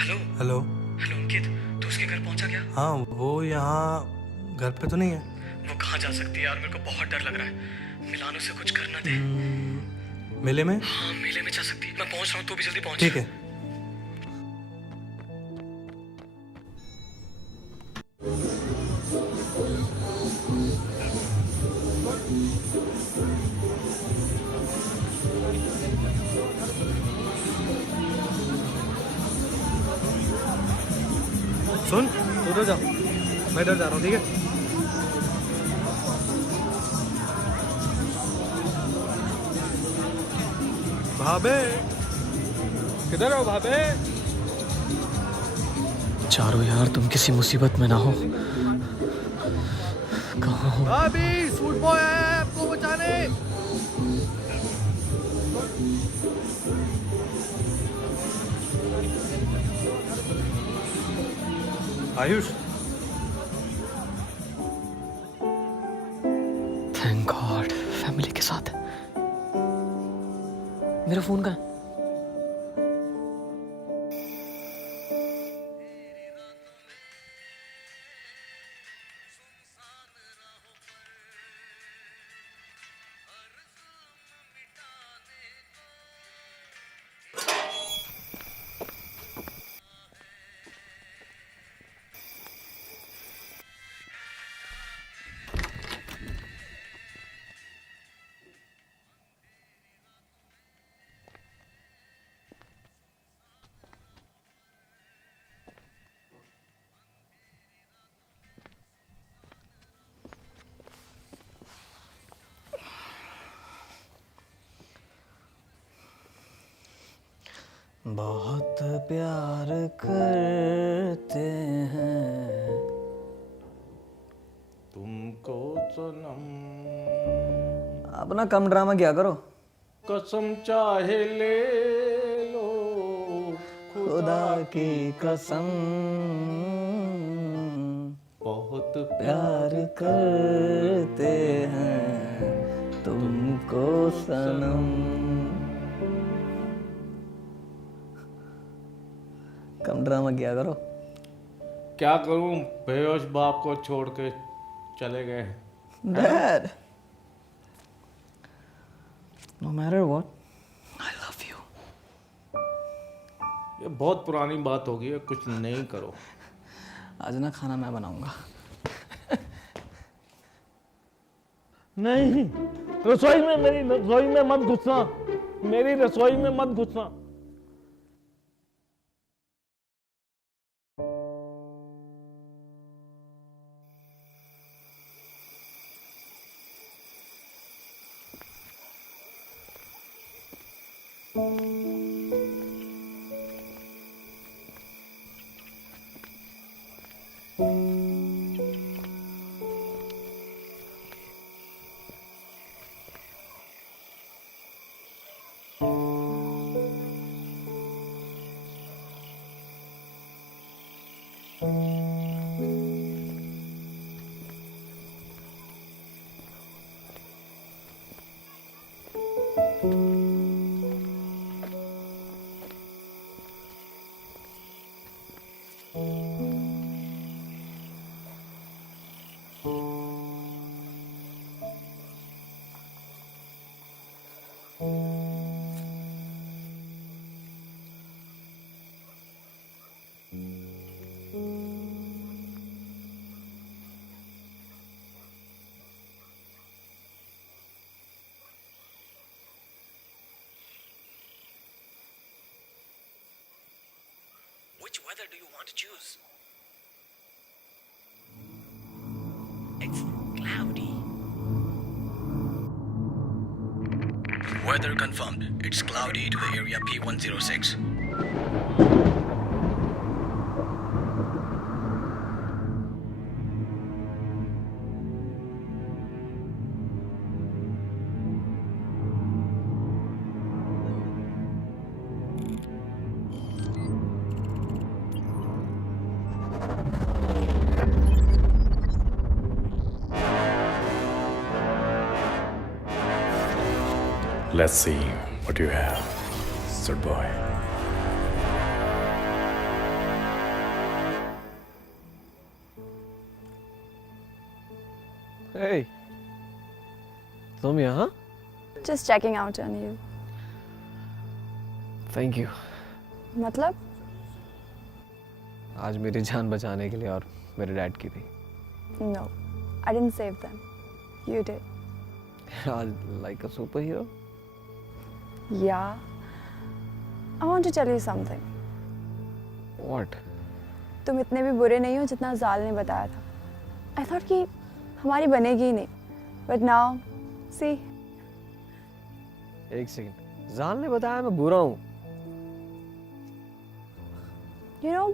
हेलो हेलो हेलो अंकित, तू उसके घर पहुंचा क्या? हाँ, वो यहाँ घर पे तो नहीं है। वो कहाँ जा सकती है यार, मेरे को बहुत डर लग रहा है। मिलानो से कुछ करना दे। मेले में? हाँ, मेले में जा सकती है। मैं पहुंच रहा हूँ, तू भी जल्दी पहुंच। ठीक है। सुन, तू उधर जा, मैं इधर जा रहा हूँ, ठीक है? भाभे, किधर हो भाभे? चारू यार, तुम किसी मुसीबत में ना हो। कहाँ हो? भाभी, सूट बॉय आया है आपको बचाने। आयुष, थैंक गॉड, फैमिली के साथ। मेरा फोन कहाँ है? बहुत प्यार करते हैं तुमको सनम। अपना कम ड्रामा किया करो। कसम चाहे ले लो खुदा की कसम, बहुत प्यार करते हैं तुमको सनम। कम ड्रामा किया करो। क्या करूं, बेहोश बाप को छोड़ के चले गए। Dad, no matter what, I love you. ये बहुत पुरानी बात होगी, कुछ नहीं करो। आज ना खाना मैं बनाऊंगा। नहीं, रसोई में, मेरी रसोई में मत घुसना, मेरी रसोई में मत घुसना। Which weather do you want to choose? It's cloudy. Weather confirmed. It's cloudy to the area P106. Let's see what you have, sir boy. Hey, तुम यहाँ? Just checking out on you. Thank you. मतलब? आज मेरी जान बचाने के लिए और मेरे डैड की भी. No, I didn't save them. You did. Like a superhero? Yeah. I want to tell you something. What? तुम इतने भी बुरे नहीं हो जितना जाल ने बताया था. I thought कि हमारी बनेगी ही नहीं. But now, see. एक सेकंड. जाल ने बताया मैं बुरा हूँ. You know,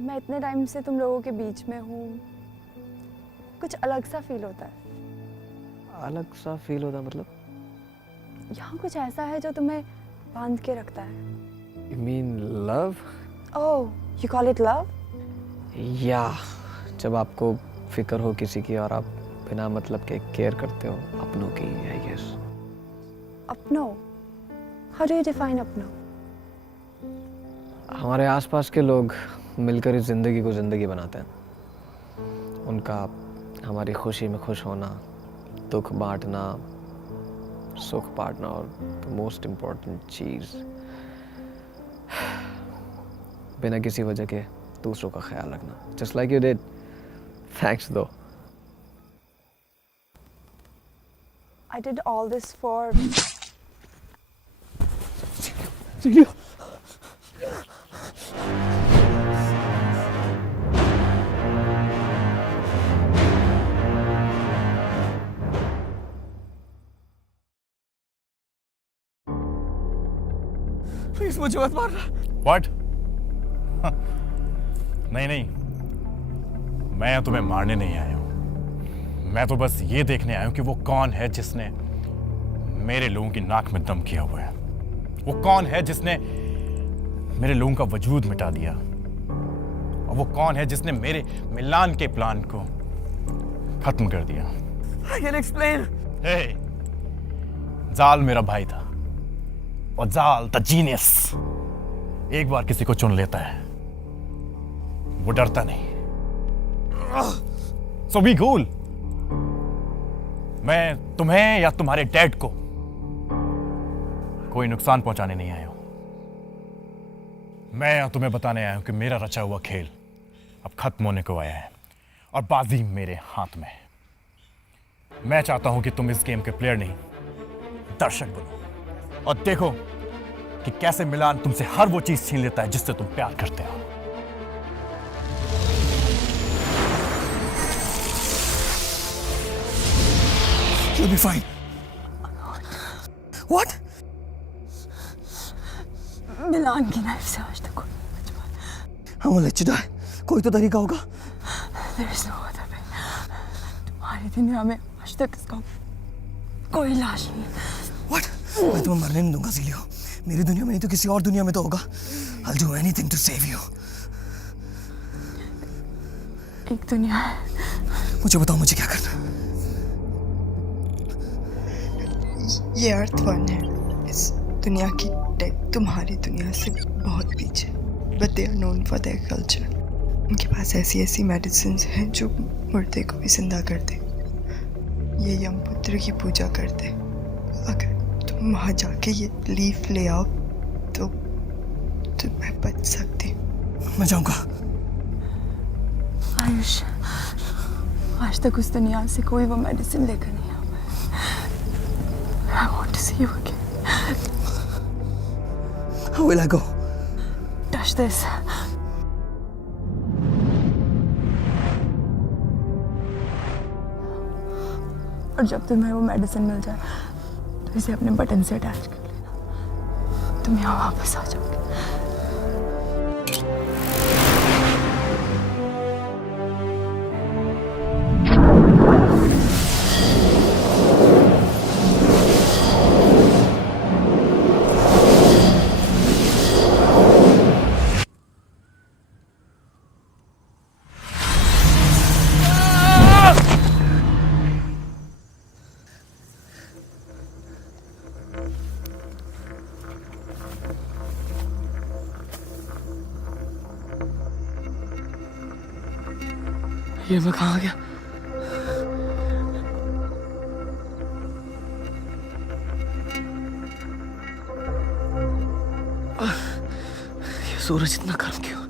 मैं इतने टाइम से तुम लोगों के बीच में हूँ. कुछ अलग सा फील होता है. अलग सा फील होता मतलब? यहाँ कुछ ऐसा है जो तुम्हें बांध के रखता है. You mean love? Oh, you call it love? Yeah. जब आपको फिक्र हो किसी की और आप बिना मतलब के केयर करते हो अपनों की, I guess. अपनों? How do you define अपनों? हमारे आसपास के लोग मिलकर इस जिंदगी को जिंदगी बनाते हैं. उनका हमारी खुशी में खुश होना, दुख बांटना, सुख बांटना और मोस्ट इम्पोर्टेंट चीज बिना किसी वजह के दूसरों का ख्याल रखना. Just like you did. Thanks though. I did all this for. Please मुझे मत मारना. What? नहीं नहीं, मैं तुम्हें मारने नहीं आया हूं. मैं तो बस ये देखने आया हूं कि वो कौन है जिसने मेरे लोगों की नाक में दम किया हुआ है. वो कौन है जिसने मेरे लोगों का वजूद मिटा दिया. और वो कौन है जिसने मेरे मिलान के प्लान को खत्म कर दिया. I can explain. Hey, जाल मेरा भाई था. और जाल द जीनियस एक बार किसी को चुन लेता है, वो डरता नहीं. So be cool. मैं तुम्हें या तुम्हारे डैड को कोई नुकसान पहुंचाने नहीं आया हूं. मैं तुम्हें बताने आया हूं कि मेरा रचा हुआ खेल अब खत्म होने को आया है और बाजी मेरे हाथ में है. मैं चाहता हूं कि तुम इस गेम के प्लेयर नहीं, दर्शक बनो और देखो कि कैसे मिलान तुमसे हर वो चीज छीन लेता है जिससे तुम प्यार करते हो. You'll be fine. What? मिलान की नाइफ से आज तक I won't let you die. कोई तो तरीका होगा. There is no other way. तुम्हारी दुनिया में आज तक इसका कोई लाश नहीं. What? मैं तुम्हें मरने नहीं दूंगा ज़ीलियो. मेरी दुनिया में नहीं तो किसी और दुनिया में तो होगा. I'll do anything to save you. एक दुनिया है. मुझे बताओ मुझे क्या करना है. ये अर्थ वन है. इस दुनिया की टेक तुम्हारी दुनिया से बहुत पीछे. But they are known for their culture. उनके पास ऐसी ऐसी मेडिसिन हैं जो मुर्दे को भी जिंदा कर दे. ये यमपुत्र की पूजा करते. अगर तुम वहाँ जाके ये लीफ ले आओ तो मैं बच सकती. मैं जाऊँगा. आयुष, आज तक उस दुनिया से कोई वो मेडिसिन लेकर नहीं आया. I want to see you again. How will I go? Touch this. और जब तुम्हें वो मेडिसिन मिल जाए तो इसे अपने बटन से अटैच कर लेना। तुम यहाँ वापस आ जाओगे। ये मैं कहाँ गया? ये सूरज इतना गर्म क्यों?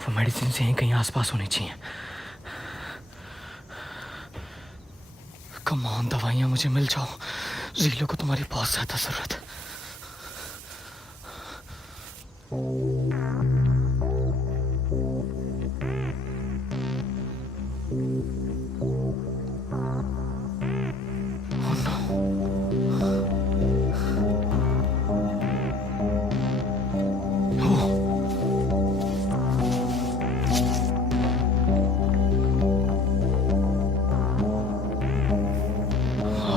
वो मेडिसिन से कहीं आसपास होनी चाहिए। कम ऑन, दवाइयाँ मुझे मिल जाओ। ज़ीलो को तुम्हारी बहुत ज़्यादा ज़रूरत है।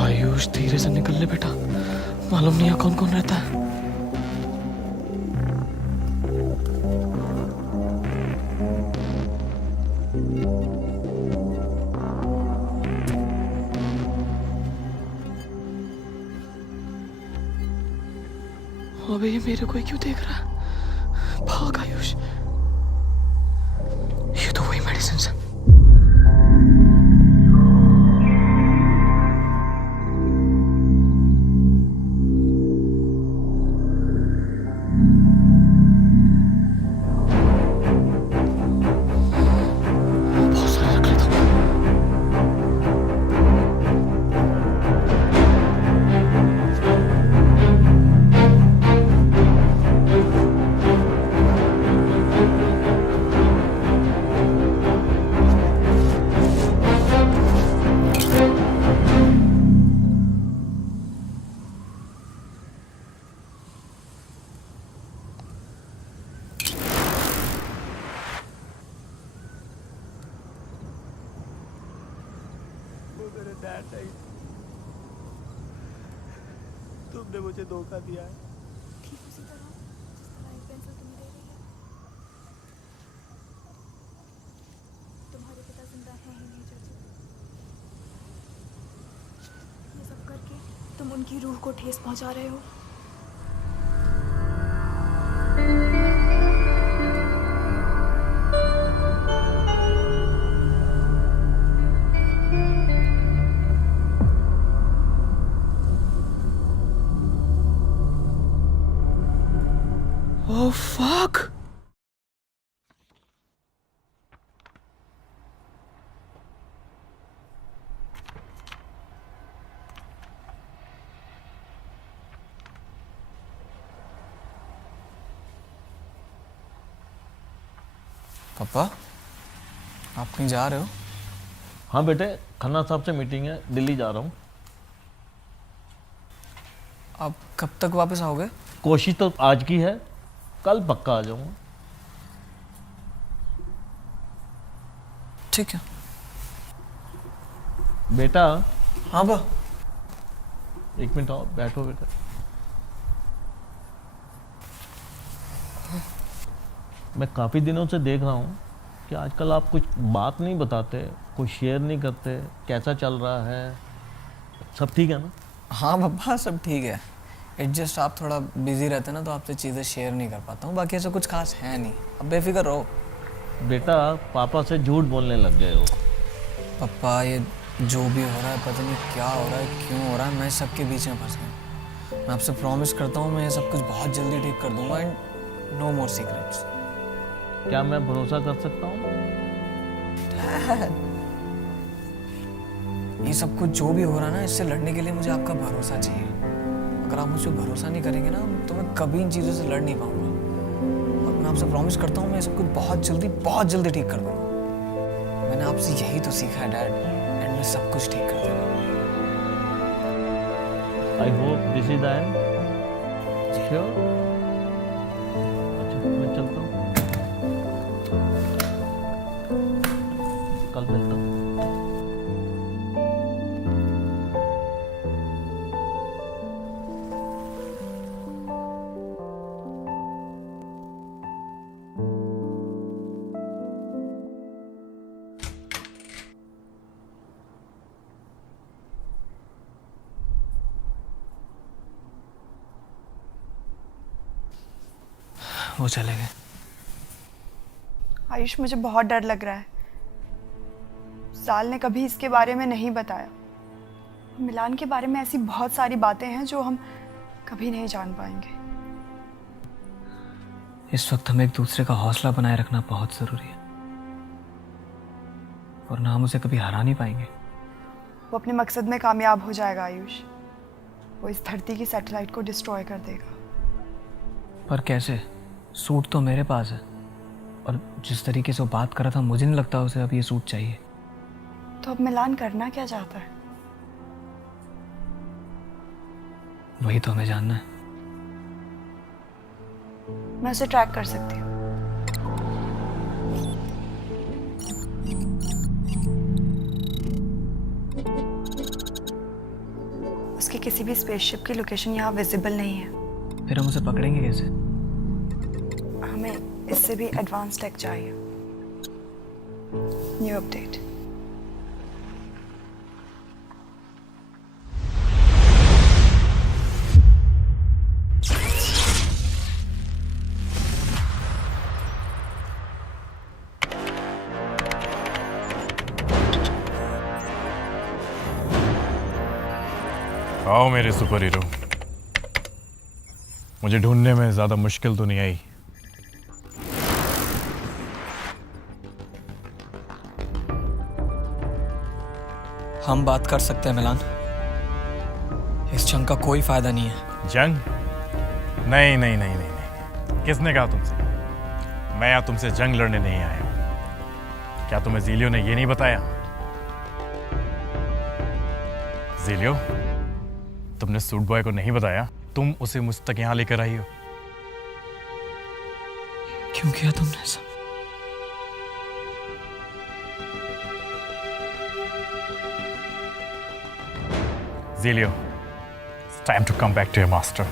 आयुष, धीरे से निकल ले बेटा, मालूम नहीं है कौन कौन रहता है। अबे ये मेरे को ही क्यों देख रहा है? भाग आयुष, ये तो वही मेडिसिन है। तुमने मुझे धोखा दिया है। ठीक उसी तरह जिस तरह एक पेंसिल तुम्हें दे रही है। तुम्हारे पिता जिंदा हैं ही नहीं चाची। ये सब करके तुम उनकी रूह को ठेस पहुंचा रहे हो। Oh fuck! पापा, आप कहीं जा रहे हो? हाँ बेटे, खन्ना साहब से मीटिंग है, दिल्ली जा रहा हूँ। आप कब तक वापस आओगे? कोशिश तो आज की है, कल पक्का आ जाऊंगा। ठीक है बेटा। हाँ बा। एक मिनट आओ, बैठो बेटा। मैं काफ़ी दिनों से देख रहा हूँ कि आजकल आप कुछ बात नहीं बताते, कुछ शेयर नहीं करते। कैसा चल रहा है? सब ठीक है ना? हाँ पापा, सब ठीक है। एडजस्ट आप थोड़ा बिजी रहते ना, तो आपसे चीज़ें शेयर नहीं कर पाता हूँ। बाकी ऐसा कुछ खास है नहीं, अब बेफिक्र रहो। बेटा, पापा से झूठ बोलने लग गए हो। पापा, ये जो भी हो रहा है, पता नहीं क्या हो रहा है, क्यों हो रहा है, मैं सबके बीच में फंस गया। मैं आपसे प्रॉमिस करता हूँ मैं ये सब कुछ बहुत जल्दी ठीक कर दूंगा एंड नो मोर सीक्रेट्स। क्या मैं भरोसा कर सकता हूँ? ये सब कुछ जो भी हो रहा है ना, इससे लड़ने के लिए मुझे आपका भरोसा चाहिए। अगर आप मुझ पर भरोसा नहीं करेंगे ना, तो मैं कभी इन चीज़ों से लड़ नहीं पाऊंगा। और मैं आपसे प्रॉमिस करता हूँ, मैं सब कुछ बहुत जल्दी ठीक कर दूंगा। मैंने आपसे यही तो सीखा है डैड, एंड मैं सब कुछ ठीक कर दूंगा। I hope this is the end. Sure? अच्छा मैं चलता हूँ, कल मिलता हूँ। वो चले गए। आयुष, मुझे बहुत डर लग रहा है। साल ने कभी इसके बारे में नहीं बताया। मिलान के बारे में ऐसी बहुत सारी बातें हैं जो हम कभी नहीं जान पाएंगे। इस वक्त हमें एक दूसरे का हौसला बनाए रखना बहुत जरूरी है, वरना हम उसे कभी हरा नहीं पाएंगे। वो अपने मकसद में कामयाब हो जाएगा आयुष। वो इस धरती की सैटेलाइट को डिस्ट्रॉय कर देगा। पर कैसे? सूट तो मेरे पास है, और जिस तरीके से वो बात कर रहा था, मुझे नहीं लगता उसे अब ये सूट चाहिए। तो अब मिलान करना क्या चाहता है? वही तो हमें जानना है। मैं उसे ट्रैक कर सकती हूँ। उसकी किसी भी स्पेसशिप की लोकेशन यहाँ विजिबल नहीं है। फिर हम उसे पकड़ेंगे कैसे? हमें इससे भी एडवांस टेक चाहिए। New update. आओ मेरे सुपर हीरो। मुझे ढूंढने में ज्यादा मुश्किल तो नहीं आई। हम बात कर सकते हैं मिलान। इस जंग का कोई फायदा नहीं है। जंग? नहीं नहीं नहीं नहीं नहीं। किसने कहा तुमसे? मैं यहाँ तुमसे जंग लड़ने नहीं आया हूं। क्या तुम्हें ज़ीलियो ने ये नहीं बताया? ज़ीलियो, तुमने सूट बॉय को नहीं बताया तुम उसे मुझ तक यहाँ लेकर आई हो? क्यों किया तुमने ऐसा? Zelio, it's time to come back to your master.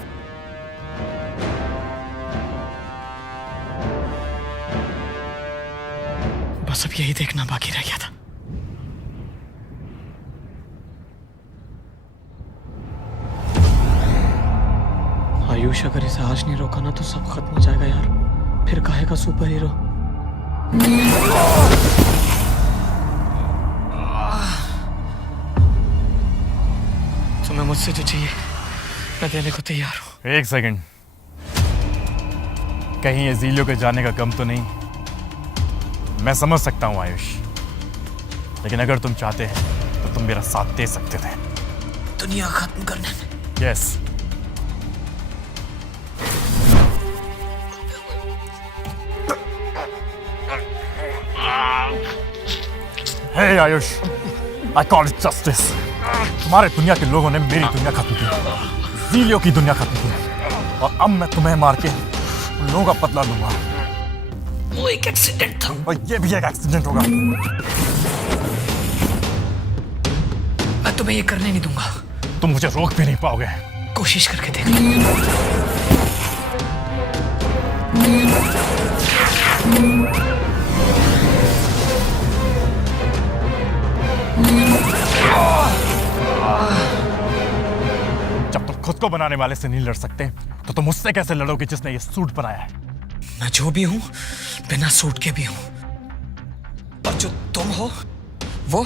बस अब यही देखना बाकी रह गया था। आयुष, अगर इसे आज नहीं रोका ना तो सब खत्म हो जाएगा यार। फिर काहे का सुपर हीरो? तुम्हें मुझसे जो चाहिए मैं देने को तैयार हूँ। एक सेकंड, कहीं ये ज़ीलियो के जाने का गम तो नहीं? मैं समझ सकता हूँ आयुष, लेकिन अगर तुम चाहते हैं तो तुम मेरा साथ दे सकते थे दुनिया खत्म करने में। Yes. Hey Ayush, I call it justice. तुम्हारे दुनिया के लोगों ने मेरी दुनिया खत्म की, ज़ीलियो की दुनिया खत्म की, और अब मैं तुम्हें मार के उन लोगों का बदला लूंगा। वो एक एक्सीडेंट था, और ये भी एक एक्सीडेंट होगा। मैं तुम्हें ये करने नहीं दूंगा। तुम मुझे रोक भी नहीं पाओगे। कोशिश करके देख लो। जब तुम खुद को बनाने वाले से नहीं लड़ सकते तो तुम उससे कैसे लड़ोगे जिसने ये सूट बनाया है? मैं जो भी हूं बिना सूट के भी हूं, पर जो तुम हो वो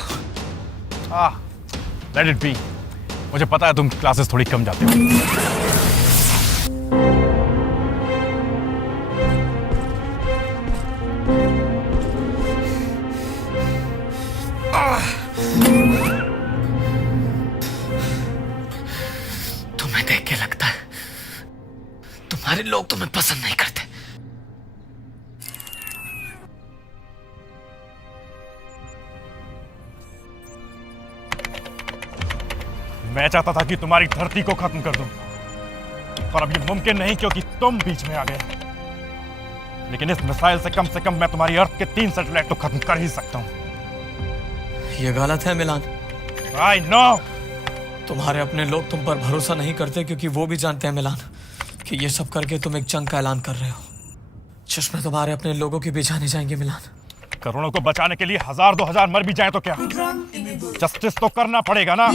लेट इट बी। मुझे पता है तुम क्लासेस थोड़ी कम जाते हो। मुझे लगता है तुम्हारे लोग तुम्हें पसंद नहीं करते। मैं चाहता था कि तुम्हारी धरती को खत्म कर दूं, पर अब ये मुमकिन नहीं क्योंकि तुम बीच में आ गए। लेकिन इस मिसाइल से कम मैं तुम्हारी अर्थ के 3 सैटेलाइट तो खत्म कर ही सकता हूं। ये गलत है मिलान। I know। तुम्हारे अपने लोग तुम पर भरोसा नहीं करते क्योंकि वो भी जानते हैं मिलान कि ये सब करके तुम एक जंग का ऐलान कर रहे हो जिसमें तुम्हारे अपने लोगों के भी जाने जाएंगे। मिलान, करोड़ों को बचाने के लिए 1000-2000 मर भी जाए तो क्या, जस्टिस तो करना पड़ेगा ना।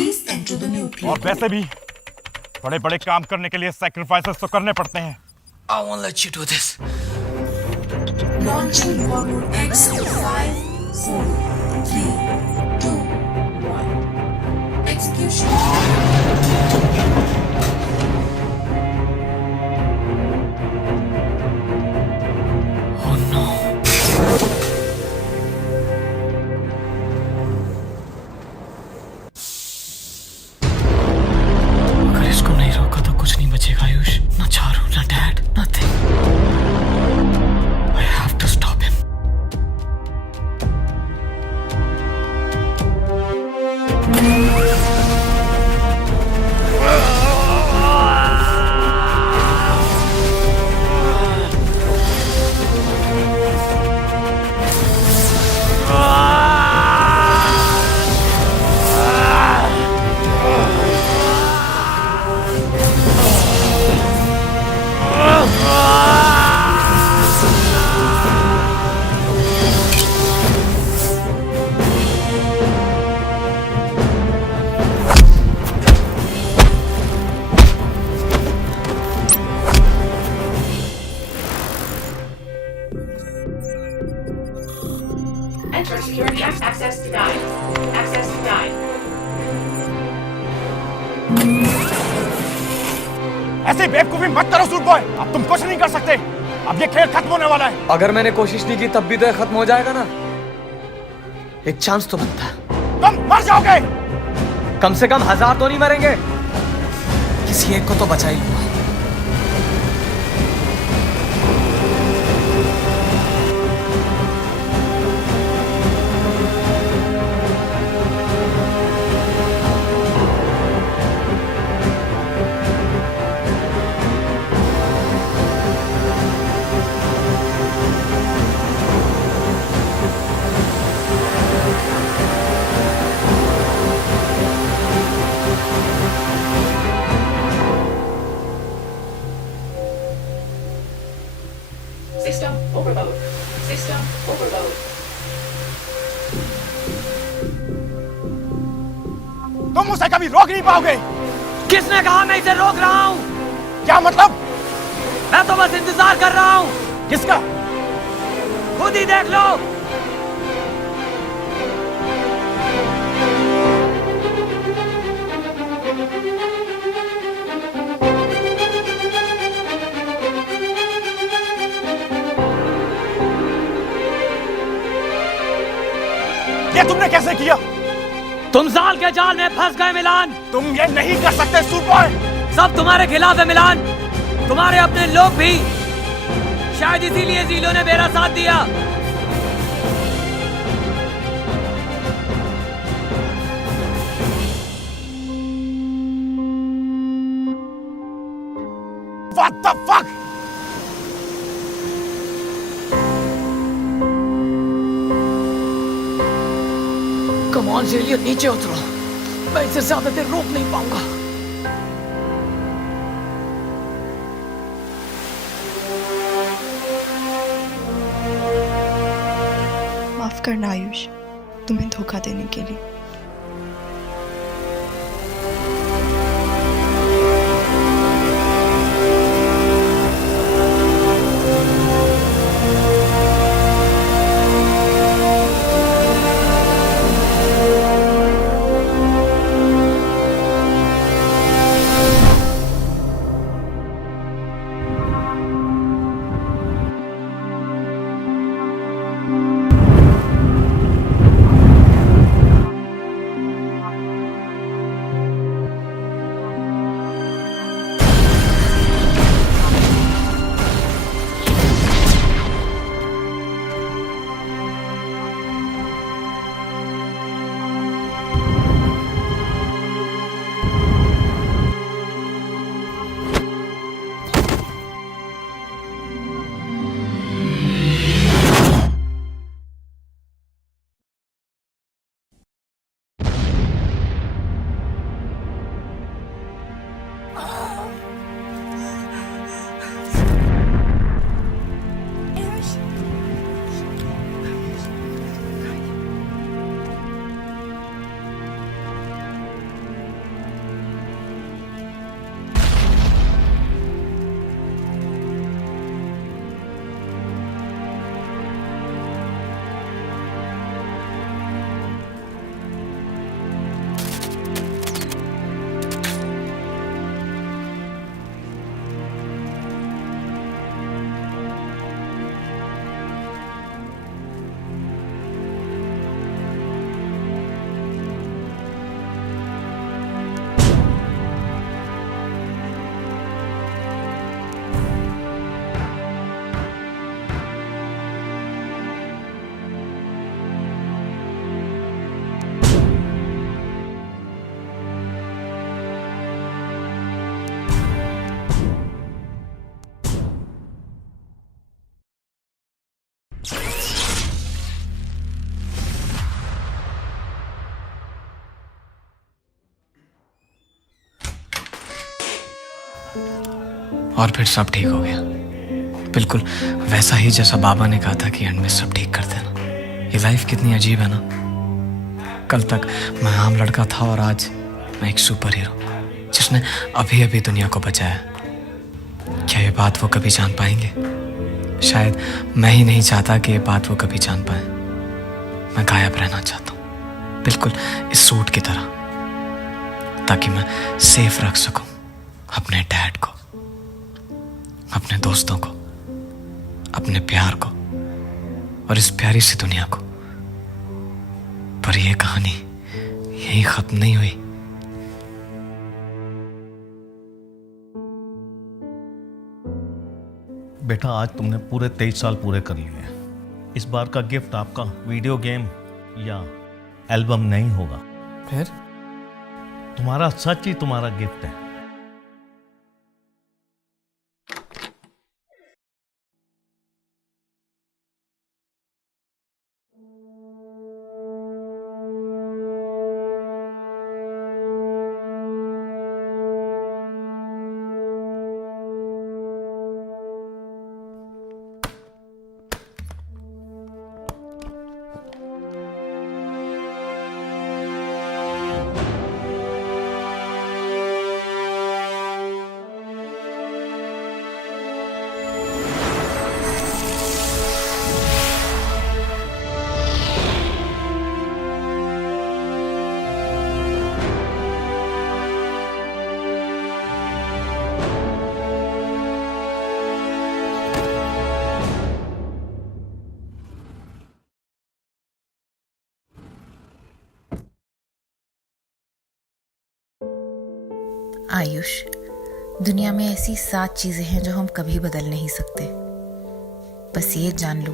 और वैसे भी बड़े बड़े काम करने के लिए सैक्रिफाइसेस तो करने पड़ते हैं। I won't let you do this. Launching forward X 5, 4, 3, 2, 1. Execution. Oh no. अगर इसको नहीं रोका तो कुछ नहीं बचेगा आयुष। ना चारू, ना dad, nothing. I have to stop him. Enter security access denied. Access denied. ऐसे बेवकूफी मत करो सूट बॉय, अब तुम कुछ नहीं कर सकते। अब ये खेल खत्म होने वाला है। अगर मैंने कोशिश नहीं की तब भी तो ये खत्म हो जाएगा ना। एक चांस तो बनता है। तुम मर जाओगे। कम से कम 1000 तो नहीं मरेंगे। किसी एक को तो बचा ही लूंगा। System overload. System overload. तुम उसे कभी रोक नहीं पाओगे। किसने कहा मैं इसे रोक रहा हूं? क्या मतलब? मैं तो बस इंतजार कर रहा हूं। किसका? खुद ही देख लो। ये तुमने कैसे किया? तुम जाल के जाल में फंस गए मिलान। तुम ये नहीं कर सकते सूट बॉय। सब तुम्हारे खिलाफ है मिलान। तुम्हारे अपने लोग भी। शायद इसीलिए जीलो ने मेरा साथ दिया। What the fuck? Come on जेलियो, नीचे उतरो। मैं इसे ज्यादा देर रोक नहीं पाऊंगा। माफ करना आयुष, तुम्हें धोखा देने के लिए। और फिर सब ठीक हो गया, बिल्कुल वैसा ही जैसा बाबा ने कहा था कि एंड में सब ठीक कर देना। ये लाइफ कितनी अजीब है ना। कल तक मैं आम लड़का था और आज मैं एक सुपर हीरो जिसने अभी अभी दुनिया को बचाया। क्या ये बात वो कभी जान पाएंगे? शायद मैं ही नहीं चाहता कि ये बात वो कभी जान पाए। मैं गायब रहना चाहता हूँ, बिल्कुल इस सूट की तरह, ताकि मैं सेफ रख सकूं अपने डैड को, अपने दोस्तों को, अपने प्यार को और इस प्यारी सी दुनिया को। पर यह कहानी यहीं खत्म नहीं हुई। बेटा, आज तुमने पूरे 23 साल पूरे कर लिए हैं। इस बार का गिफ्ट आपका वीडियो गेम या एल्बम नहीं होगा। फिर तुम्हारा सच ही तुम्हारा गिफ्ट है। आयुष, दुनिया में ऐसी 7 चीजें हैं जो हम कभी बदल नहीं सकते। बस ये जान लो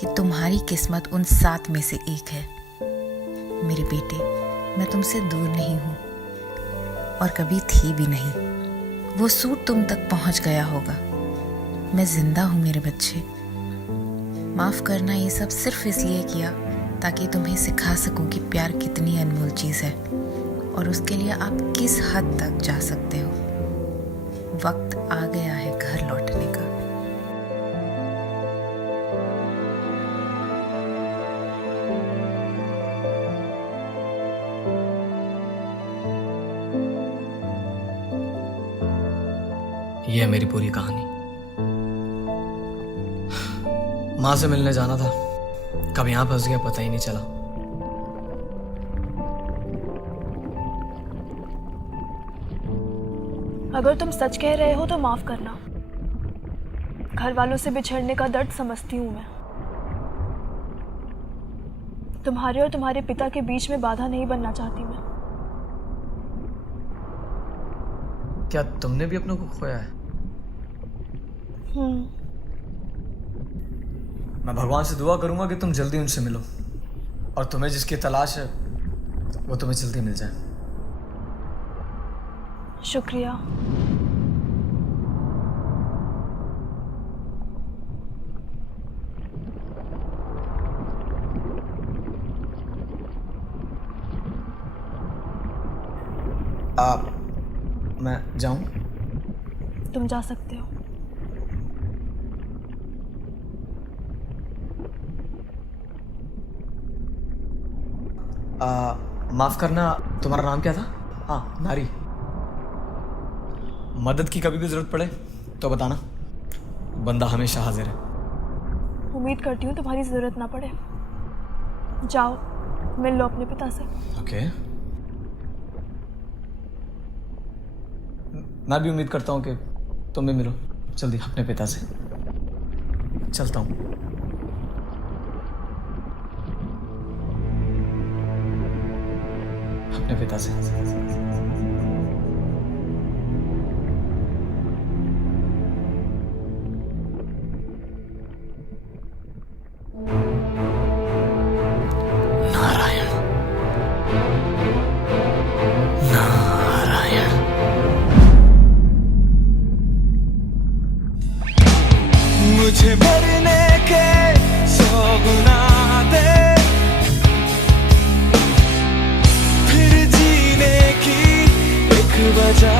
कि तुम्हारी किस्मत उन 7 में से एक है। मेरे बेटे, मैं तुमसे दूर नहीं हूँ और कभी थी भी नहीं। वो सूट तुम तक पहुँच गया होगा। मैं जिंदा हूँ मेरे बच्चे। माफ करना, ये सब सिर्फ इसलिए किया ताकि तुम्हें सिखा सकूं कि प्यार कितनी अनमोल चीज़ है और उसके लिए आप किस हद तक जा सकते हो। वक्त आ गया है घर लौटने का। ये है मेरी पूरी कहानी। माँ से मिलने जाना था, कब यहाँ फंस गया पता ही नहीं चला। अगर तुम सच कह रहे हो तो माफ करना। घर वालों से बिछड़ने का दर्द समझती हूँ मैं। तुम्हारे और तुम्हारे पिता के बीच में बाधा नहीं बनना चाहती मैं। क्या तुमने भी अपनों को खोया है? मैं भगवान से दुआ करूंगा कि तुम जल्दी उनसे मिलो और तुम्हें जिसकी तलाश है वो तुम्हें जल्दी मिल जाए। शुक्रिया। मैं जाऊं? तुम जा सकते हो। माफ करना, तुम्हारा नाम क्या था? हाँ, नारी। मदद की कभी भी जरूरत पड़े तो बताना, बंदा हमेशा हाजिर है। उम्मीद करती हूँ तुम्हारी जरूरत ना पड़े। जाओ, मिल लो अपने पिता से। ओके। मैं भी उम्मीद करता हूँ कि तुम भी मिलो जल्दी अपने पिता से। चलता हूँ। अपने पिता से। नारायण, नारायण। मुझे मरने के 100 गुना दे, फिर जीने की एक वजह